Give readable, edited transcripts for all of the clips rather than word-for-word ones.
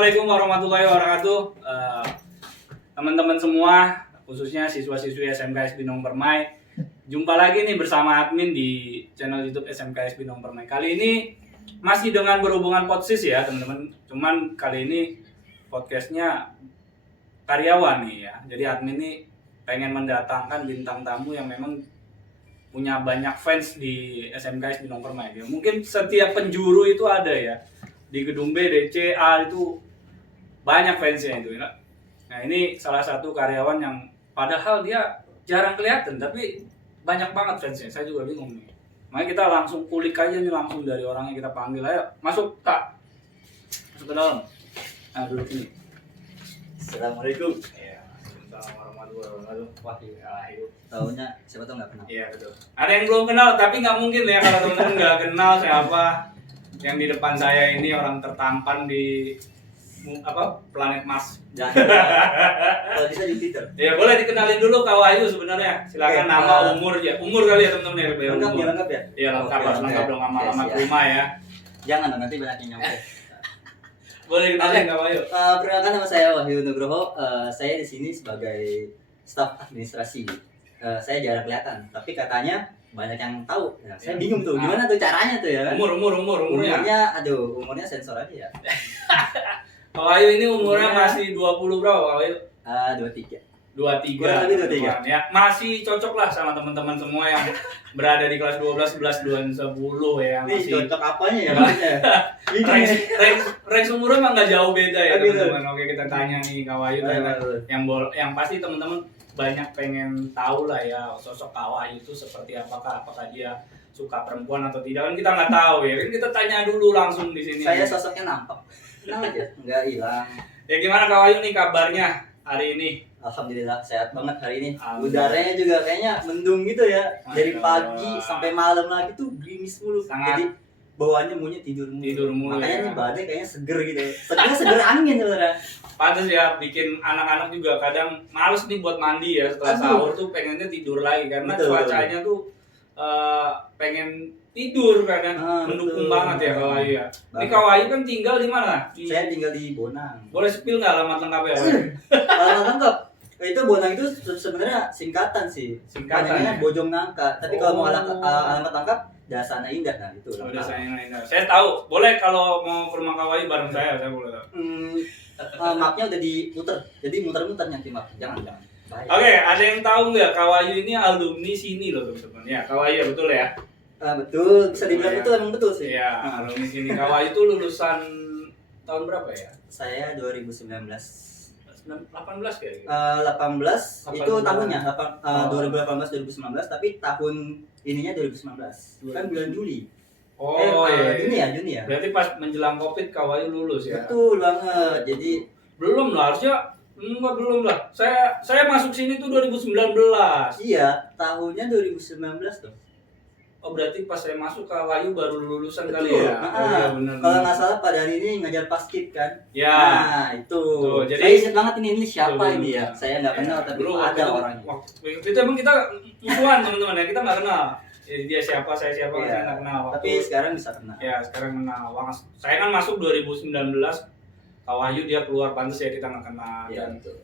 Assalamualaikum warahmatullahi wabarakatuh. Teman-teman semua, khususnya siswa-siswi SMK Binong Permai. Jumpa lagi nih bersama admin di channel YouTube SMK Binong Permai. Kali ini masih dengan berhubungan podcast ya teman-teman. Cuman kali ini podcastnya karyawan nih ya. Jadi admin ini pengen mendatangkan bintang tamu yang memang punya banyak fans di SMK Binong Permai. Mungkin setiap penjuru itu ada ya. Di gedung B, DC, A itu banyak fansnya itu ya. Nah ini salah satu karyawan yang padahal dia jarang kelihatan tapi banyak banget fansnya. Saya juga bingung nih. Makanya kita langsung kulik aja nih langsung dari orang yang kita panggil. Ayo masuk Kak. Masuk ke dalam. Nah duduk sini. Assalamualaikum. Iya. Assalamualaikum warahmatullahi wabarakatuh. Wah iya. Tahunya siapa tahu nggak kenal. Iya betul. Ada yang belum kenal tapi nggak mungkin ya kalau teman-teman nggak kenal siapa. Yang di depan saya ini orang tertampan di planet Mars. Jangan. Kalau bisa di Twitter. Ya boleh dikenalin dulu Kak Wahyu sebenarnya. Silakan nama, umur ya. Umur kali ya teman-teman ya. Lengkap ya? Iya lengkap, harus lengkap dong alamat rumah ya. Jangan nanti banyak yang nyampe. Boleh dikenalin Kak Wahyu. Perkenalkan nama saya Wahyu Nugroho. Saya di sini sebagai staf administrasi. Saya jarang kelihatan, tapi katanya banyak yang tahu. Ya, saya bingung tuh, gimana tuh caranya tuh ya kan? Umurnya. Umurnya sensor aja ya. Kak Wahyu ini umurnya masih 20 berapa Kak Wahyu? 23. 23. Kurang lebih 23. Ya, masih cocok lah sama teman-teman semua yang berada di kelas 12, 11, 12, 10 ya. Ini Masih cocok apanya ya? range umurnya emang nggak jauh beda ya Gitu. teman-teman. Oke kita tanya nih Kak Wahyu yang pasti teman-teman banyak pengen tahu lah ya sosok Kak Wahyu itu seperti apakah dia suka perempuan atau tidak kan kita nggak tahu ya kan kita tanya dulu langsung di sini. Saya sosoknya nampak, tenang aja, nggak hilang. Ya gimana Kak Wahyu nih kabarnya hari ini? Alhamdulillah sehat banget hari ini. Udaranya juga kayaknya mendung gitu ya. Dari pagi sampai malam lagi tuh gerimis mulu. Jadi bawaannya maunya tidur mulu. Makanya nih badai kayaknya seger gitu. Seger angin sebenarnya. Pantes ya bikin anak-anak juga kadang males nih buat mandi ya setelah sahur tuh pengennya tidur lagi karena cuacanya tuh pengen tidur kadang mendukung banget ya Kak Wahyu ya. Ini Kak Wahyu kan tinggal di mana? Saya tinggal di Bonang. Boleh spill nggak alamat lengkapnya? Alamat lengkap? Itu Bonang itu sebenarnya singkatan sih. Singkatannya Bojong Nangka. Tapi kalau mau alamat lengkap Dasana Indah nah itu. Dasana Indah. Saya tahu. Boleh kalau mau ke rumah Kak Wahyu bareng saya boleh tahu. Mapnya udah diputer, jadi muter-muter nanti map. Jangan. Oke, ada yang tahu nggak Kak Wahyu ini alumni sini loh teman-teman. Ya, Kak Wahyu betul ya? Betul, bisa dibilang itu emang betul sih. Iya, alumni sini. Kak Wahyu itu lulusan tahun berapa ya? Saya 2019. 18 kayaknya. 18 itu tahunnya 2018 2019 tapi tahun ininya 2019. Kan bulan Juli. Oh iya. Juni ya. Berarti pas menjelang Covid Kak Wahyu lulus ya? Betul banget. Jadi belum lah harusnya belum lah. Saya masuk sini tuh 2019. Iya, tahunnya 2019 tuh. Oh berarti pas saya masuk Kak Wahyu baru lulusan. Betul. Kali ya? Iya benar. Kalau nggak salah pada hari ini ngajar paskib kan? Ya. Nah itu. Tuh, jadi saya ingat banget ini siapa ini ya? Saya nggak kenal tapi ada orangnya. Itu emang kita musuhan teman-teman ya, kita nggak kenal. Dia siapa, saya siapa, saya nggak kenal. Tapi sekarang bisa kenal. Ya sekarang kenal. Saya kan masuk 2019, Kak Wahyu dia keluar pantas ya kita nggak kenal. Iya betul.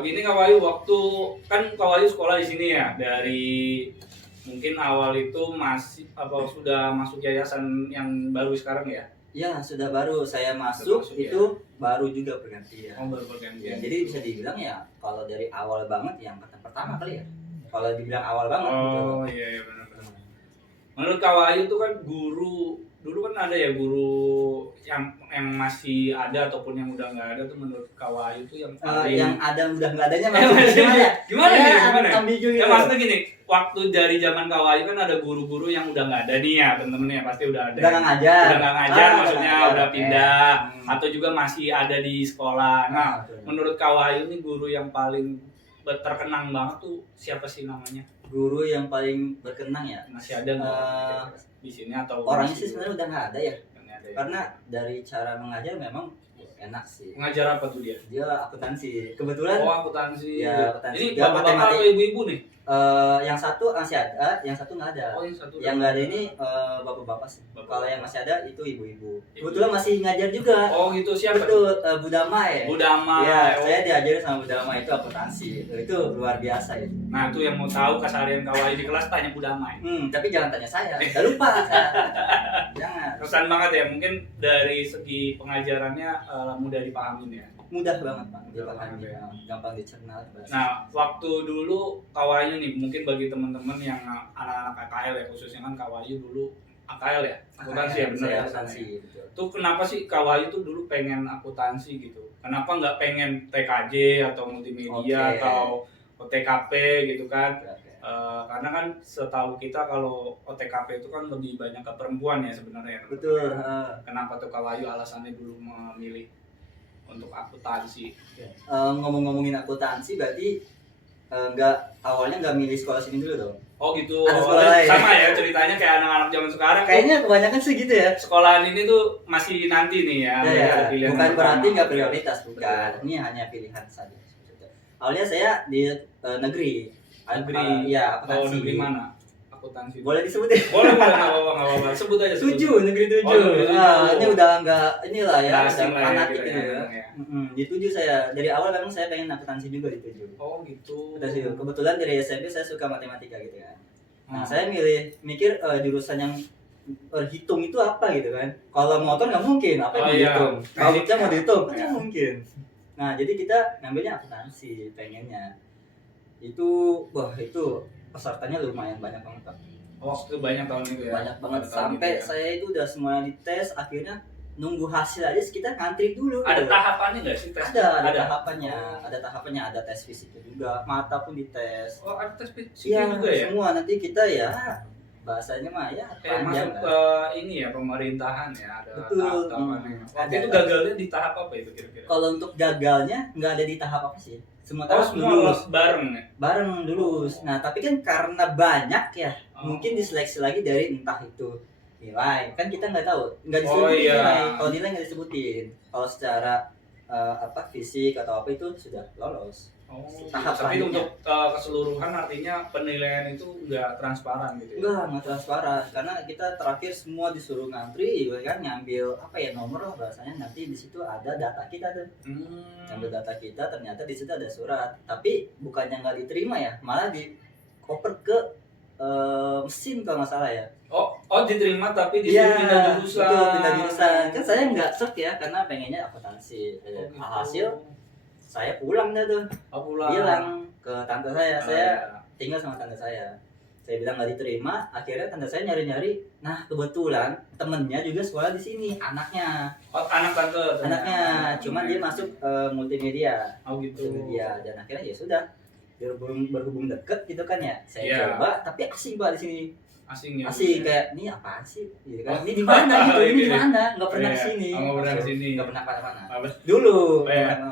Gini Kak Wahyu waktu kan Kak Wahyu sekolah di sini ya dari mungkin awal itu sudah masuk yayasan yang baru sekarang ya? Ya sudah baru saya masuk itu ya? Baru juga pergantian. Oh baru pergantian. Ya, jadi bisa dibilang ya kalau dari awal banget yang pertama kali ya. Kalau dibilang awal banget. Oh iya benar. Menurut Kak Wahyu itu kan guru dulu kan ada ya guru yang masih ada ataupun yang udah nggak ada tuh menurut Kak Wahyu itu yang ada udah nggak adanya gimana? Ambigu gitu. Ya maksudnya gini, waktu dari zaman Kak Wahyu kan ada guru-guru yang udah nggak ada nih ya temen-temen ya pasti udah ada. Udah nggak ngajar maksudnya udah pindah atau juga masih ada di sekolah. Nah menurut Kak Wahyu nih guru yang paling terkenang banget tuh siapa sih namanya? Guru yang paling berkenang ya masih ada nggak di sini atau orangnya sih sebenarnya udah nggak ada ya karena dari cara mengajar memang enak sih. Ngajar apa tuh dia? Dia akuntansi. Kebetulan. Oh, akuntansi. Ya, akuntansi. Ini bapak-bapak atau ibu-ibu nih? Yang satu masih ada, yang satu nggak ada. Oh, yang satu. Yang nggak ada ini bapak-bapak sih. Kalau yang masih ada itu ibu-ibu. Kebetulan masih ngajar juga. Oh gitu, siapa? Itu Budamai. Budamai. Ya, saya diajarin sama Budamai itu akuntansi. Itu luar biasa ya. Nah, itu yang mau tahu keseharian Kawai di kelas tanya Budamai. Tapi jangan tanya saya. Udah lupa saya. Jangan. Kesan banget ya, mungkin dari segi pengajarannya mudah dipahamin ya. Mudah banget Pak, dipahami, gampang dicerna. Nah, waktu dulu Kawayu nih, mungkin bagi teman-teman yang anak-anak AKL ya, khususnya kan Kawayu dulu AKL ya, akuntansi ya, benar ya. Akuntansi. Tuh kenapa sih Kawayu tuh dulu pengen akuntansi gitu? Kenapa nggak pengen TKJ atau multimedia atau OTKP gitu kan? Karena kan setahu kita kalau OTKP itu kan lebih banyak ke perempuan ya sebenarnya. Betul. Kenapa tuh Kawayu alasannya dulu memilih untuk akuntansi? Ngomong-ngomongin akuntansi berarti awalnya nggak milih sekolah sini dulu dong? Oh gitu. Ada sekolah lain. Sama ya ceritanya kayak anak-anak zaman sekarang. Kayaknya kebanyakan sih gitu ya. Sekolahan ini tuh masih nanti nih ya. Ya, bukan berarti nggak prioritas, bukan. Ini hanya pilihan saja. Awalnya saya di negeri. Iya, akuntansi. Oh, negeri mana? Akuntansi. Boleh disebutin? Boleh, nggak apa-apa. Sebut aja. 7, negeri 7. Ini udah nggak inilah ya, udah fanatik gitu ya. Di 7 saya dari awal memang saya pengen akuntansi juga di 7. Oh gitu. Kebetulan dari SMP saya suka matematika gitu kan. Nah, saya mikir jurusan yang hitung itu apa gitu kan. Kalau motor nggak mungkin, apa yang mau dihitung? Kalau kita mau dihitung, nggak mungkin. Nah, jadi kita ngambilnya akuntansi pengennya. Itu pesertanya lumayan banyak banget Pak. Oh, itu banyak tahun itu ya. Banyak banget sampai gitu ya. Saya itu udah semuanya dites, akhirnya nunggu hasil aja kita ngantri dulu. Ada tahapannya nggak sih tes? Ada tahapannya. Ada tahapannya, ada tes fisiknya juga, mata pun dites. Oh, ada tes fisiknya juga ya? Semua nanti kita ya bahasanya mah ya panjang masuk ke ini ya pemerintahan ya, ada tahapannya. Waktu itu gagalnya di tahap apa itu kira-kira? Kalau untuk gagalnya nggak ada di tahap apa sih? Semua tahap lulus bareng ya? Bareng lulus. Nah, tapi kan karena banyak ya, mungkin diseleksi lagi dari entah itu nilai. Kan kita nggak tahu, nggak disebutin nilai. Kalau nilai nggak disebutin. Kalau secara fisik atau apa itu sudah lolos. Tahap tapi untuk keseluruhan artinya penilaian itu nggak transparan gitu ya? Nggak transparan. Karena kita terakhir semua disuruh ngantri, kan ngambil nomor lah bahasanya. Nanti di situ ada data kita tuh. Ngambil data kita, ternyata di situ ada surat. Tapi bukannya nggak diterima ya, malah dioper ke mesin kalau nggak salah ya. Oh diterima tapi disuruh pindah jurusan. Itu pindah jurusan. Kan saya nggak shock ya karena pengennya akuntansi. Hasil saya pulang dah tuh. Bilang ke tante saya, tinggal sama tante saya. Saya bilang nggak diterima, akhirnya tante saya nyari-nyari. Nah kebetulan temennya juga sekolah di sini, anaknya. Oh anak tante. Anaknya, cuman dia masuk multimedia. Oh gitu. Multimedia dan akhirnya ya sudah berhubung deket gitu kan ya. Saya coba, tapi asing Pak di sini. Asing ya. Asing kayak ini apaan sih? Gitu kan. Ini di mana gitu? Ini di mana? Enggak pernah kesini. Enggak pernah kesini. Enggak pernah kemana-mana. Dulu.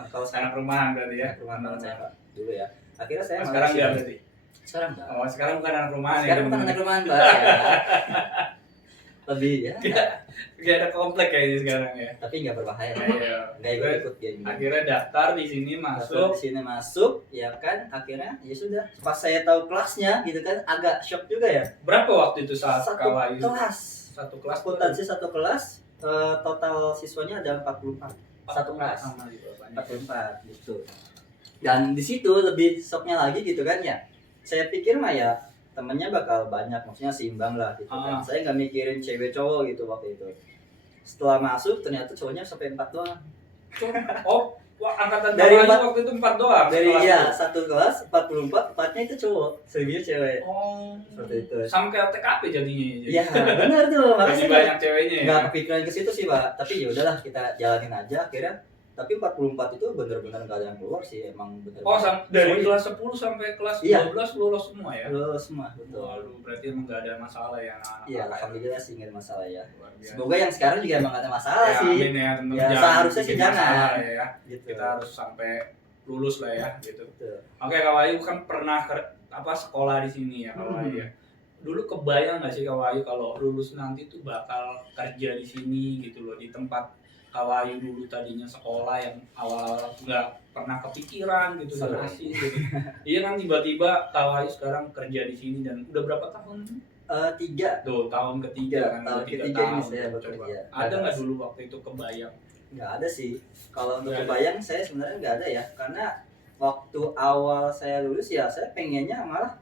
Kalau sekarang rumahan berarti ya. Rumahan banget saya Pak. Dulu ya. Akhirnya saya sekarang enggak berarti. Sekarang enggak. Oh, sekarang bukan anak rumahan ya. Sekarang bukan anak rumahan Pak. Lebih ya. Gak ada komplek kayaknya sekarang ya. Tapi nggak berbahaya. Nggak ikut dia juga. Akhirnya daftar di sini masuk. Di sini masuk, ya kan. Akhirnya ya sudah. Pas saya tahu kelasnya, gitu kan, agak shock juga ya. Berapa waktu itu saat Kawayu? Satu kelas. Akuntansi satu kelas. Total siswanya ada 44. Satu kelas. 44 gitu. Dan di situ lebih shocknya lagi gitu kan ya. Saya pikir mah ya temennya bakal banyak, maksudnya seimbang lah gitu kan. Saya nggak mikirin cewek cowok gitu waktu itu. Setelah masuk ternyata cowoknya sampai 4 doang. Oh, angkatan dari waktu itu 4 doang. Dari satu kelas 44, 4-nya itu cowok, selebihnya cewek. Oh. Seperti itu. Sama kayak TKP jadinya. Iya, benar tuh. Makanya banyak ceweknya ya. Enggak kepikiran ke situ sih, Pak. Tapi ya udahlah kita jalanin aja akhirnya. Tapi 44 itu benar-benar enggak ada yang keluar sih, emang benar. Oh, dari kelas 10 sampai kelas 12 lulus semua ya? Lulus semua, betul. Waduh, berarti emang enggak ada masalah ya anak-anak. Iya, alhamdulillah sih enggak ada masalah ya. Semoga yang sekarang juga emang enggak ada masalah sih. Amin ya, ya seharusnya sih jangan. Ya. Gitu. Kita harus sampai lulus lah ya, gitu. Betul. Oke, Kak Wahyu kan pernah sekolah di sini ya, Kak Wahyu ya. Dulu kebayang nggak sih Kak Wahyu kalau lulus nanti tuh bakal kerja di sini gitu loh, di tempat Kak Wahyu dulu tadinya sekolah yang awal-awal nggak pernah kepikiran gitu donasi gitu. Iya kan tiba-tiba Kak Wahyu sekarang kerja di sini dan udah berapa tahun? 3. Tuh tahun ketiga kan, tahun udah 3 ketiga tahun. ini saya Coba. bekerja. Ada nggak dulu waktu itu kebayang? Nggak ada sih. Kalau untuk Nggak ada. kebayang saya sebenarnya nggak ada ya, karena waktu awal saya lulus ya saya pengennya malah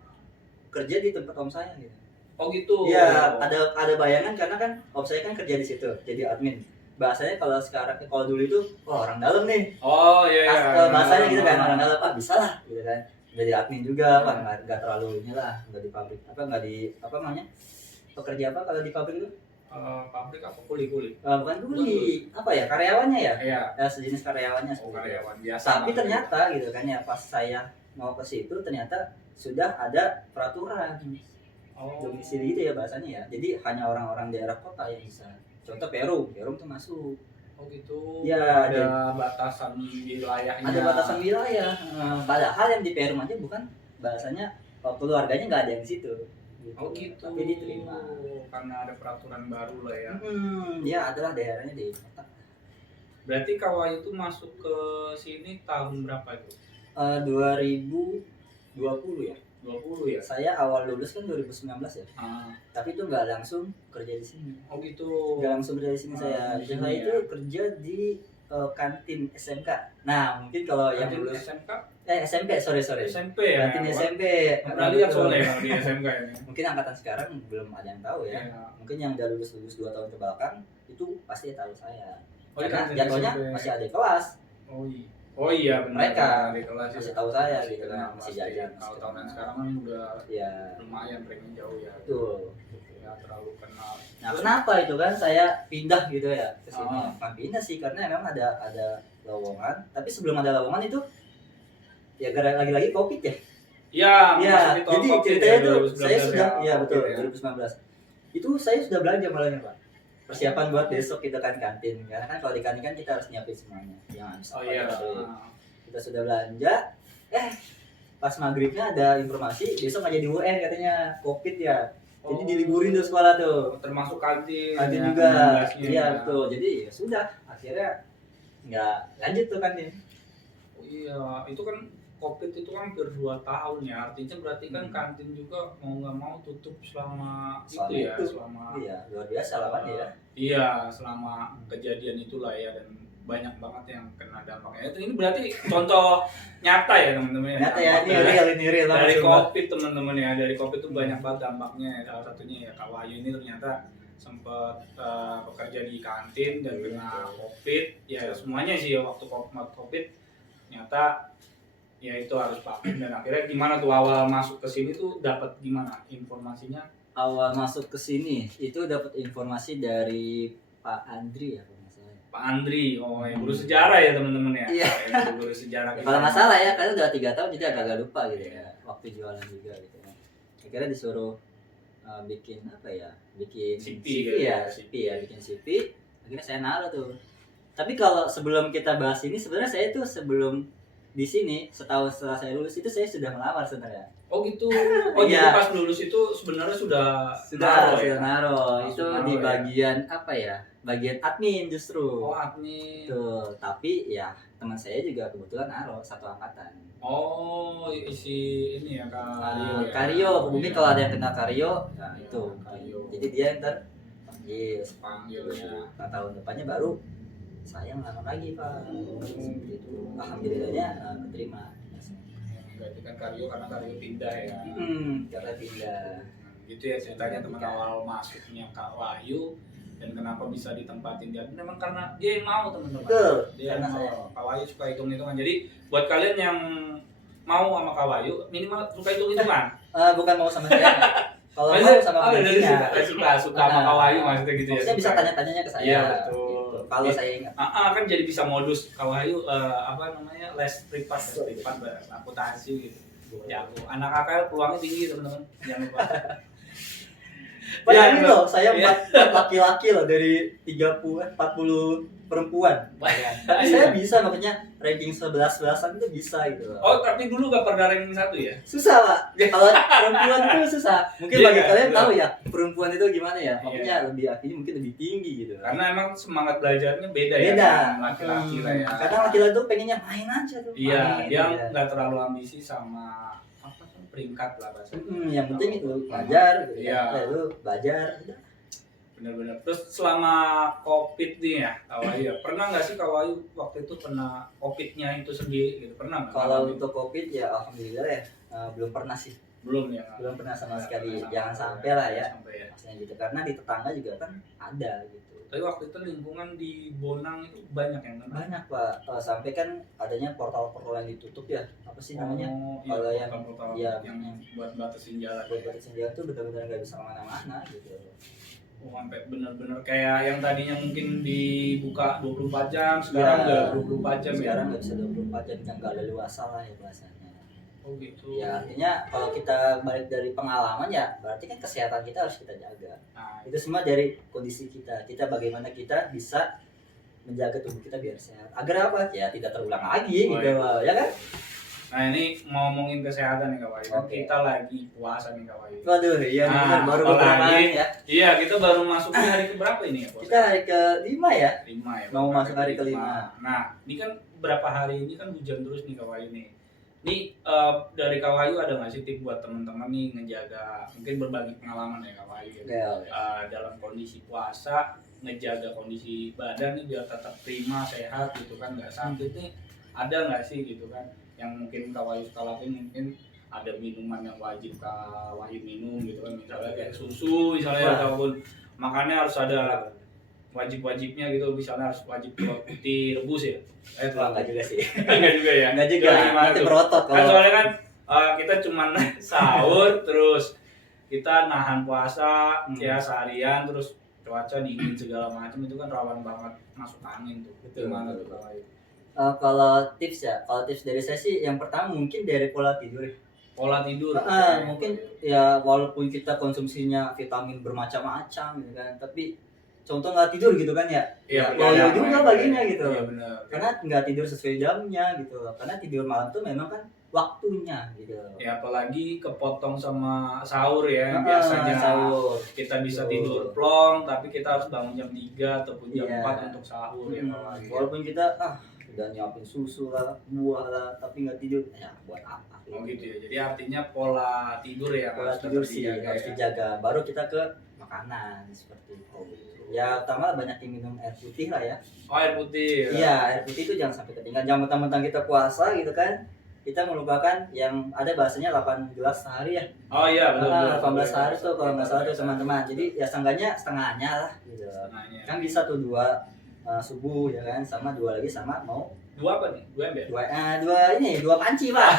kerja di tempat om saya gitu. Oh gitu. Iya, ada bayangan karena kan om saya kan kerja di situ jadi admin. Bahasanya kalau dulu itu orang dalam nih. Oh iya. Bahasanya gitu kan, orang dalam bisa lah gitu kan. Jadi admin juga, nggak terlalu inilah, nggak di pabrik nggak di namanya, pekerja apa kalau di pabrik itu? Pabrik apa kuli? Bukan kuli, apa ya, karyawannya ya? Iya. Sejenis karyawannya. Oh, karyawan biasa. Tapi ternyata gitu kan ya, pas saya mau ke situ ternyata sudah ada peraturan domisili itu ya bahasanya ya. Jadi hanya orang-orang daerah kota yang bisa. Contoh Perum tuh masuk. Oh gitu. Ya, ada batasan wilayahnya. Ada batasan wilayah. Padahal yang di Perum aja bukan bahasanya keluarganya nggak ada yang di situ. Gitu. Oh gitu. Tapi diterima. Karena ada peraturan baru lah ya. Ya adalah daerahnya di kota. Berarti Kak Wahyu itu masuk ke sini tahun berapa itu? 2020 ya. 20 ya. Saya awal lulus kan 2019 ya. Tapi itu nggak langsung kerja di sini. Oh gitu. Nggak langsung kerja di sini saya. Di Saya sini itu kerja di kantin SMK. Nah mungkin kalau yang Kantin lulus SMK? SMP, sorry. SMP ya. Kantin SMP. Pernah lihat soalnya kalau di SMK ini. Mungkin angkatan sekarang belum ada yang tahu ya. Mungkin yang udah lulus 2 tahun ke belakang itu pasti tahu saya. Karena jatuhnya masih ada kelas. Oh iya benar. Mereka di kelas masih tahu saya gitu kan, masih jajan. Kalau tahunan sekarang kan udah ya lumayan ranknya jauh ya. Betul. Ya terlalu kenal. Nah, kenapa itu kan saya pindah gitu ya ke sini? Bukan pindah sih, karena memang ada lowongan, tapi sebelum ada lowongan itu ya lagi-lagi Covid ya. Iya, jadi ceritanya itu saya sudah betul 2019. Itu saya sudah belanja malahnya, Pak. Persiapan buat besok kita kan kantin, karena kan kalau di kantin kan kita harus nyiapin semuanya yang harus kita sudah belanja. Pas maghribnya ada informasi besok nggak jadi UN katanya Covid ya. Jadi diliburin tuh sekolah tuh. Termasuk kantin juga. Iya betul. Jadi ya sudah, akhirnya nggak lanjut tuh kantin. Oh iya, itu kan Covid itu kan hampir 2 tahun ya. Artinya berarti kan kantin juga mau nggak mau tutup selama itu ya. Iya, luar biasa lah kan ya. Iya, selama kejadian itulah ya, dan banyak banget yang kena dampaknya. Ini berarti contoh nyata ya teman-teman. Nyata ya, ini real. Dari Covid teman-teman ya, dari Covid itu banyak banget dampaknya. Salah satunya ya Kak Wahyu ini ternyata sempat bekerja di kantin dan kena Covid. Ya semuanya sih ya, waktu Covid nyata ya itu harus vaksin. Dan akhirnya gimana tuh awal masuk ke sini tuh dapat gimana informasinya? Awal masuk ke sini itu dapat informasi dari Pak Andri ya. Pak Andri, yang guru sejarah ya teman-teman ya. Iya. Guru sejarah. Kalau nggak salah ya, karena udah 3 tahun jadi agak lupa gitu ya. Waktu jualan juga gitu. Akhirnya disuruh bikin apa ya? Bikin CV ya, bikin CV. Akhirnya saya naruh tuh. Tapi kalau sebelum kita bahas ini, sebenarnya saya tuh sebelum di sini setahun setelah saya lulus itu saya sudah melamar sebenarnya. Oh gitu. Oh jadi pas lulus itu sebenarnya sudah naruh. Itu di bagian apa ya? Bagian admin justru. Oh admin. Tuh, tapi ya teman saya juga kebetulan naruh satu angkatan. Oh isi ini ya Kak Karyo. Mungkin kalau ada yang kenal Karyo, nah itu. Jadi dia ntar panggil ya. Nah, tahun depannya baru saya ngelamar lagi Pak. Seperti itu. Alhamdulillahnya keterima. Berarti kan Karyo karena Karyo pindah ya. Karena pindah. Gitu ya ceritanya teman awal masuknya Kak Wahyu dan kenapa bisa ditempatin dia. Memang karena dia yang mau teman-teman. Betul. Dia yang mau. Kak Wahyu suka hitung-hitungan. Jadi buat kalian yang mau sama Kak Wahyu minimal suka hitung-hitungan. Bukan mau sama saya. Kalau mau sama pemimpinnya. Suka sama Kak Wahyu maksudnya gitu ya. Saya bisa tanya-tanyanya ke saya. Iya betul. Kalau saya ingat. Kan jadi bisa modus Kak Wahyu les privat akuntansi gitu. Ya anak AKL peluangnya tinggi teman-teman. Jangan lupa. Bayangin loh, saya 4 laki-laki loh dari 40 perempuan. Tapi saya bisa, makanya ranking 11-11an itu bisa gitu loh. Oh, tapi dulu gak pernah ranking 1 ya? Susah Pak, kalau perempuan itu susah. Mungkin bagi kalian tahu ya, perempuan itu gimana ya, makanya lebih akhirnya mungkin lebih tinggi gitu. Karena emang semangat belajarnya beda ya dengan laki-laki lah ya. Karena laki-laki itu pengennya main aja tuh. Iya, dia nggak terlalu ambisi sama apa kan peringkat lah bahasa. Yang penting itu belajar gitu ya. Lu belajar udah. Benar-benar. Terus selama COVID nih ya, Kak Wahyu, pernah nggak sih Kak Wahyu waktu itu kena COVID-nya itu sendiri gitu? Pernah nggak? Kalau untuk COVID ya alhamdulillah ya belum pernah sih. Belum ya. Belum pernah sama sekali. Jangan sampai lah ya. Maksudnya gitu, karena di tetangga juga kan ada gitu. Tapi waktu itu lingkungan di Bonang itu banyak yang kena. Banyak Pak, sampai kan adanya portal-portal yang ditutup ya, apa sih namanya? Kalau iya, yang buat batasin jalan. Buat batasin jalan tuh benar-benar nggak bisa kemana-mana gitu. Sampai benar-benar kayak yang tadinya mungkin dibuka 24 jam, sekarang udah 24 jam. Sekarang nggak bisa 24 jam, yang nggak ada luasa lah ya bahasanya. Oh gitu. Ya artinya kalau kita balik dari pengalaman ya berarti kan kesehatan kita harus kita jaga. Nah, itu semua dari kondisi kita bagaimana kita bisa menjaga tubuh kita biar sehat. Agar apa? Ya tidak terulang lagi gitu loh, ya kan? Nah ini ngomongin kesehatan nih Kak Wahyu. Kita lagi puasa nih Kak Wahyu. Waduh, iya baru beberapa ya. Iya, kita baru masuknya hari ke-berapa ini ya puasa? Kita hari ke-5 ya. 5 ya. Mau masuk hari ke-5. Nah, ini kan berapa hari ini kan hujan terus nih Kak Wahyu nih. Nih dari Kak Wahyu ada nggak sih tip buat teman-teman nih ngejaga, mungkin berbagi pengalaman ya Kak Wahyu dalam kondisi puasa, ngejaga kondisi badan nih biar tetap prima, sehat gitu kan, nggak sakit nih, ada nggak sih gitu kan yang mungkin Kak Wahyu lakuin? Mungkin ada minuman yang wajib Kak Wahyu minum gitu kan, misalnya kayak susu misalnya, ataupun makannya harus ada wajib-wajibnya gitu, misalnya harus wajib telur putih rebus ya. Enggak juga sih. Enggak juga ya. Enggak juga. Nanti berotot kalau. Kan soalnya kan kita cuman sahur terus kita nahan puasa ya seharian, terus cuaca dingin segala macam itu kan rawan banget masuk angin tuh. Gimana tuh Kak Wahyu? Kalau tips dari saya sih yang pertama mungkin dari pola tidur. Pola tidur. Mungkin ya walaupun kita konsumsinya vitamin bermacam-macam gitu kan, tapi contoh nggak tidur gitu kan ya, loyo juga baginya gitu. Iya benar. Karena nggak tidur sesuai jamnya gitu. Karena tidur malam tuh memang kan waktunya gitu. Ya apalagi kepotong sama sahur ya. Biasanya sahur kita bisa tidur plong, tapi kita harus bangun jam 3 ataupun jam 4 untuk sahur ya. Walaupun kita udah nyiapin susu lah, buah lah, tapi nggak tidur, ya buat apa? Oh gitu ya. Jadi artinya pola tidur ya. Pola tidur sih harus dijaga. Baru kita ke makanan seperti itu. Ya utama banyak yang minum air putih lah ya. Oh air putih. Iya, air putih itu jangan sampai ketinggalan. Jangan mentang-mentang kita puasa gitu kan, kita melupakan yang ada bahasanya 8 gelas sehari ya. Oh iya benar. 18 sehari tuh kalau nggak salah tuh teman-teman. Jadi ya setengahnya lah gitu. Kan bisa tuh 2 subuh ya kan, sama 2 lagi sama mau 2 apa nih? 2 ember? 2 panci Pak.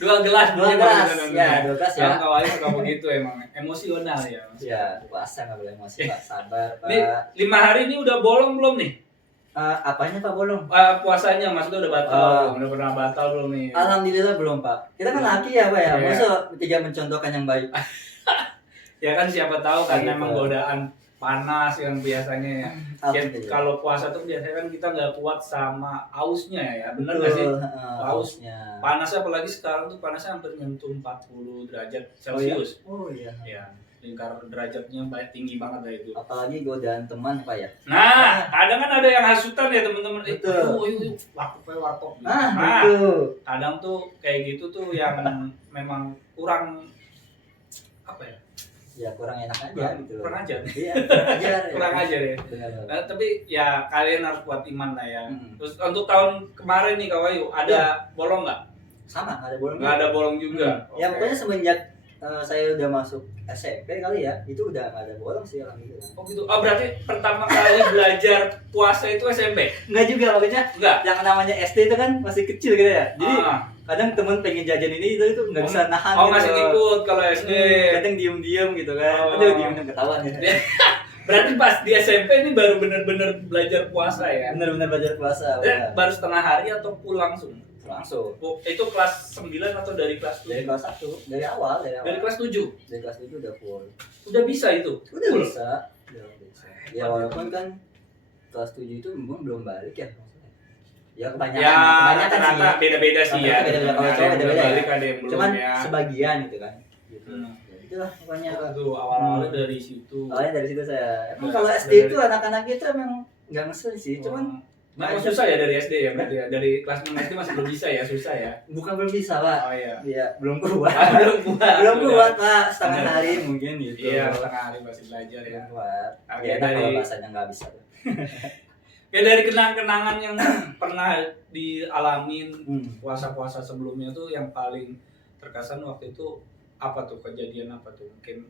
2 gelas. 2 gelas. Ya, 2 gelas ya. Kalau Kak Wahyu suka begitu emang emosional ya. Ya, puasa nggak boleh emosi Pak, sabar Pak. Nih 5 hari ini udah bolong belum nih? Apanya Pak bolong? Puasanya maksudnya udah batal, udah pernah batal belum nih? Alhamdulillah belum Pak. Kita kan laki ya Pak ya. Masa tidak mencontohkan yang baik. Ya kan siapa tahu kan memang godaan panas yang biasanya ya. Kalau puasa tuh biasanya kan kita nggak kuat sama ausnya ya, benar nggak sih? Ausnya. Panasnya apalagi sekarang tuh panasnya hampir nyentuh 40 derajat Celcius. Oh iya. Ya, lingkar derajatnya tinggi banget lah itu. Apalagi godaan teman Pak ya. Nah, kadang kan ada yang hasutan ya teman-teman. Yuk, warkop. Nah, kadang tuh kayak gitu tuh yang memang kurang apa ya? Ya kurang enak aja gitu. Kurang ajar. Iya, kurang ajar ya. Nah, tapi ya kalian harus kuat iman lah ya. Terus untuk tahun kemarin nih Kak Wahyu ada bolong nggak? Sama, nggak ada bolong. Nggak ada bolong juga. Ya pokoknya semenjak saya udah masuk SMP kali ya, itu udah nggak ada bolong sih alhamdulillah. Oh gitu. Oh berarti pertama kali belajar puasa itu SMP? Enggak juga, makanya enggak. Yang namanya SD itu kan masih kecil gitu ya. Jadi kadang temen pengen jajan ini itu nggak bisa nahan. Oh gitu. Masih ngikut kalau SD. Kadang diem gitu kan. Aduh diem ketahuan ya. Berarti pas di SMP ini baru bener-bener belajar puasa ya? Bener-bener belajar puasa. Baru setengah hari atau pulang langsung? langsung. Itu kelas 9 atau dari kelas 7? Dari kelas 1, dari awal. Dari kelas 7? Dari kelas 7 udah full. Udah bisa itu? Udah bisa. Ya walaupun kan kelas 7 itu belum balik ya. Ya kebanyakan sih. Beda-beda sih ya. Beda-beda kalau cowok beda-beda. Balik ada yang belum. Cuman ya. Sebagian gitu kan. Gitu. Ya, itulah pokoknya. Tuh awal-awalnya dari situ. Awalnya dari situ saya. Emang kalau SD itu anak-anak itu emang nggak ngeselin sih. Cuman susah ya dari SD ya berarti ya. Dari kelas 6 SD masih belum bisa ya, susah ya. Bukan belum bisa, Pak. Oh iya. Iya, belum kuat. belum kuat, Pak. Setengah hari mungkin gitu. Iya, setengah hari masih belajar ya. Kuat. Ya, kalau bahasanya nggak bisa. Ya dari kenang-kenangan yang pernah dialamin puasa-puasa sebelumnya tuh yang paling terkesan waktu itu apa tuh, kejadian apa tuh? Mungkin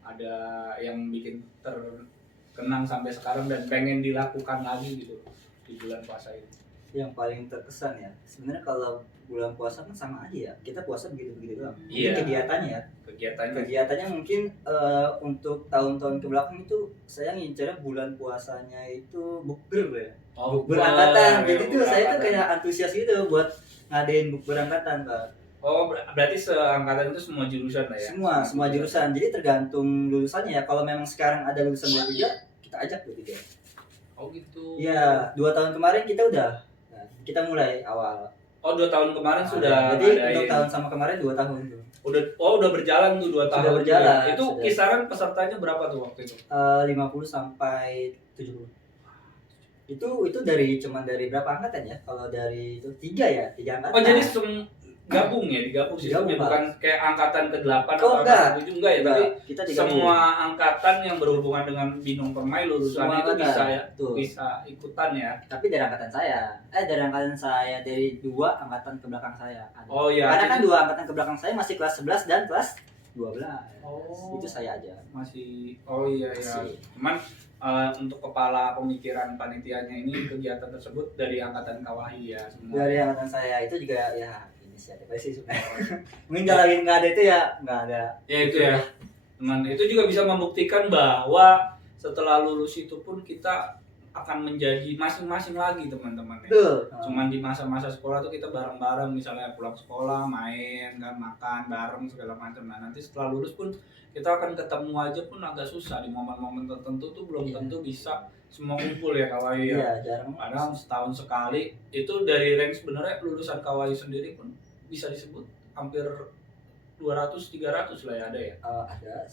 ada yang bikin terkenang sampai sekarang dan pengen dilakukan lagi gitu di bulan puasa ini. Yang paling terkesan ya, sebenarnya kalau bulan puasa kan sama aja ya, kita puasa begitu-begitu doang. Iya. Kegiatannya mungkin untuk tahun-tahun kebelakang itu saya ngincernya bulan puasanya itu bukber ya. Bukber angkatan. Jadi tuh saya tuh kayak antusias gitu buat ngadain bukber angkatan, Pak. Oh, berarti seangkatan itu semua jurusan lah ya? Semua jurusan. Jadi tergantung lulusannya ya. Kalau memang sekarang ada lulusan 23, kita ajak 23. Oh gitu. Iya, 2 tahun kemarin kita udah. Nah, kita mulai awal. Oh, 2 tahun kemarin sudah. Jadi untuk tahun sama kemarin 2 tahun tuh. Udah berjalan tuh 2 tahun. Sudah berjalan. Itu sudah. Kisaran pesertanya berapa tuh waktu itu? 50 sampai 70. Itu cuman dari berapa angkatan ya? Kalau dari itu 3 angkatan. Oh, jadi digabung sistemnya, bukan kayak angkatan ke-8 atau angkatan ke-7 enggak ya, tapi kita semua angkatan yang berhubungan dengan Binong Permai lulusan itu bisa ikutan ya. Tapi dari angkatan saya dari 2 angkatan ke belakang saya ada. Oh iya. Karena kan 2 angkatan ke belakang saya masih kelas 11 dan kelas 12. Oh. Itu saya aja. Masih. Oh iya. Cuman untuk kepala pemikiran panitianya ini kegiatan tersebut dari angkatan Kawahi ya semua. Dari angkatan saya itu juga ya inisiatif sih sebenarnya. Mungkin kalau lagi nggak ada itu ya nggak ada. Ya itu ya. Teman itu juga bisa membuktikan bahwa setelah lulus itu pun kita akan menjadi masing-masing lagi teman-teman. Betul. Cuman di masa-masa sekolah tuh kita bareng-bareng, misalnya pulang sekolah, main kan, makan bareng segala macam. Nah nanti setelah lulus pun kita akan ketemu aja pun agak susah di momen-momen tertentu tuh belum tentu bisa semua kumpul ya Kawaii ya. Iya, jarang. Padahal setahun sekali itu dari rank sebenarnya lulusan Kawaii sendiri pun bisa disebut hampir 200-300 lah ya ada ya.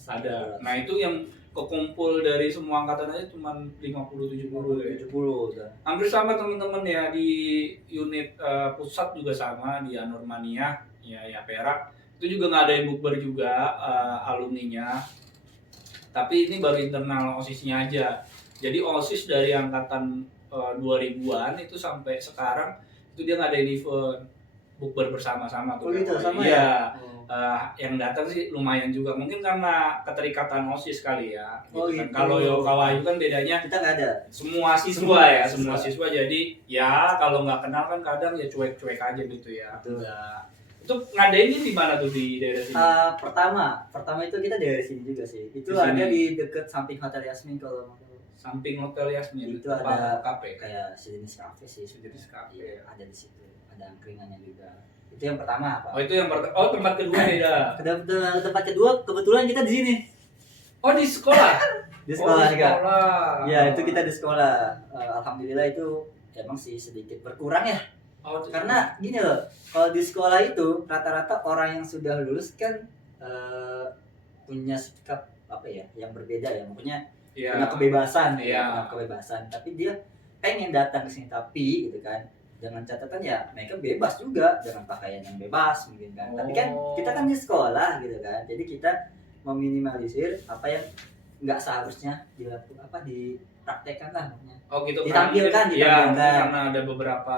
Ada. Nah itu yang kekumpul dari semua angkatan aja cuma 50-70 ya. 70 udah. Hampir sama teman-teman ya di unit pusat juga sama di Anormania ya Perak. Itu juga ngadain bukber juga alumninya. Tapi ini baru internal OSIS-nya aja. Jadi OSIS dari angkatan 2000-an itu sampai sekarang itu dia ngadain event bukber bersama-sama tuh. Oh gitu, sama ya? Yang datang sih lumayan juga. Mungkin karena keterikatan OSIS kali ya. Oh gitu. gitu. Kalau Kawaii kan bedanya kita nggak ada. Semua siswa ya, semua siswa. Jadi ya kalau nggak kenal kan kadang ya cuek-cuek aja gitu ya. Itu ngadainnya di mana tuh di daerah sini? Pertama itu kita dari sini juga sih. Itu di ada di dekat samping Hotel Yasmin kalau samping Hotel Yasmin. Itu ada kafe kayak sejenis kafe sih. Sejenis kafe. Iya, ada di situ. Ada angkringannya juga. Itu yang pertama apa? Oh itu yang tempat kedua beda. Tempat kedua kebetulan kita di sini. Oh di sekolah. Di sekolah juga. Ya itu kita di Oh. sekolah. Alhamdulillah itu emang sih sedikit berkurang ya. Oh, karena gini loh, kalau di sekolah itu rata-rata orang yang sudah lulus kan punya sikap apa ya, yang berbeda ya, maksudnya punya kebebasan, punya kebebasan. Tapi dia pengen datang ke sini tapi gitu kan, dengan catatan ya mereka bebas juga dengan pakaian yang bebas mungkin kan. Tapi kan kita kan di sekolah gitu kan, jadi kita meminimalisir apa yang nggak seharusnya dilakukan dipraktekkan lah maksudnya. Oh gitu. Ditampilkan. Ya, karena ada beberapa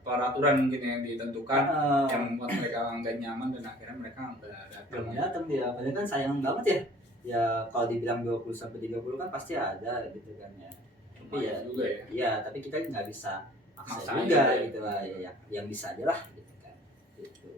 peraturan mungkin yang ditentukan yang membuat mereka nggak nyaman dan akhirnya mereka nggak datang dia. Padahal kan sayang banget ya. Ya kalau dibilang 20-30 kan pasti ada gitu kan ya. Tapi ya juga ya. Iya, tapi kita nggak bisa maksa juga gitu lah ya. Yang bisa aja lah gitu kan. Gitu.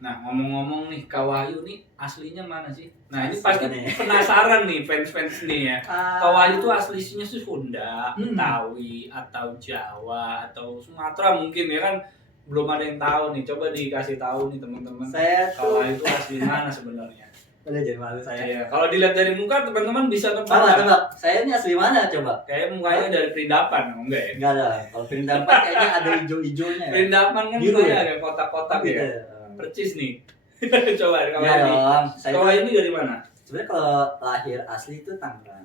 Nah ngomong-ngomong nih Kawayu nih aslinya mana sih? Nah ini pasti penasaran nih fans-fans nih ya. Kawayu itu aslinya sih Sunda, Betawi atau Jawa atau Sumatera mungkin ya kan. belum ada yang tahu nih. Coba dikasih tahu nih teman-teman. Saya tuh Kawai itu asli mana sebenarnya? udah jadi malu saya. Iya, kalau dilihat dari muka teman-teman bisa Coba, tebak. coba. Saya ini asli mana coba? Kayak mukanya dari Perindapan, enggak ya? Enggak ada. Kalau perindapan kayaknya ada hijau-hijaunya ya. Perindapan kan Biru mukanya ya? agak kotak-kotak Gitu ya. ya. Percis nih. Coba Iya Kawai ini. dong. Saya Kawai ini dari mana? sebenarnya kalau lahir asli itu Tangerang.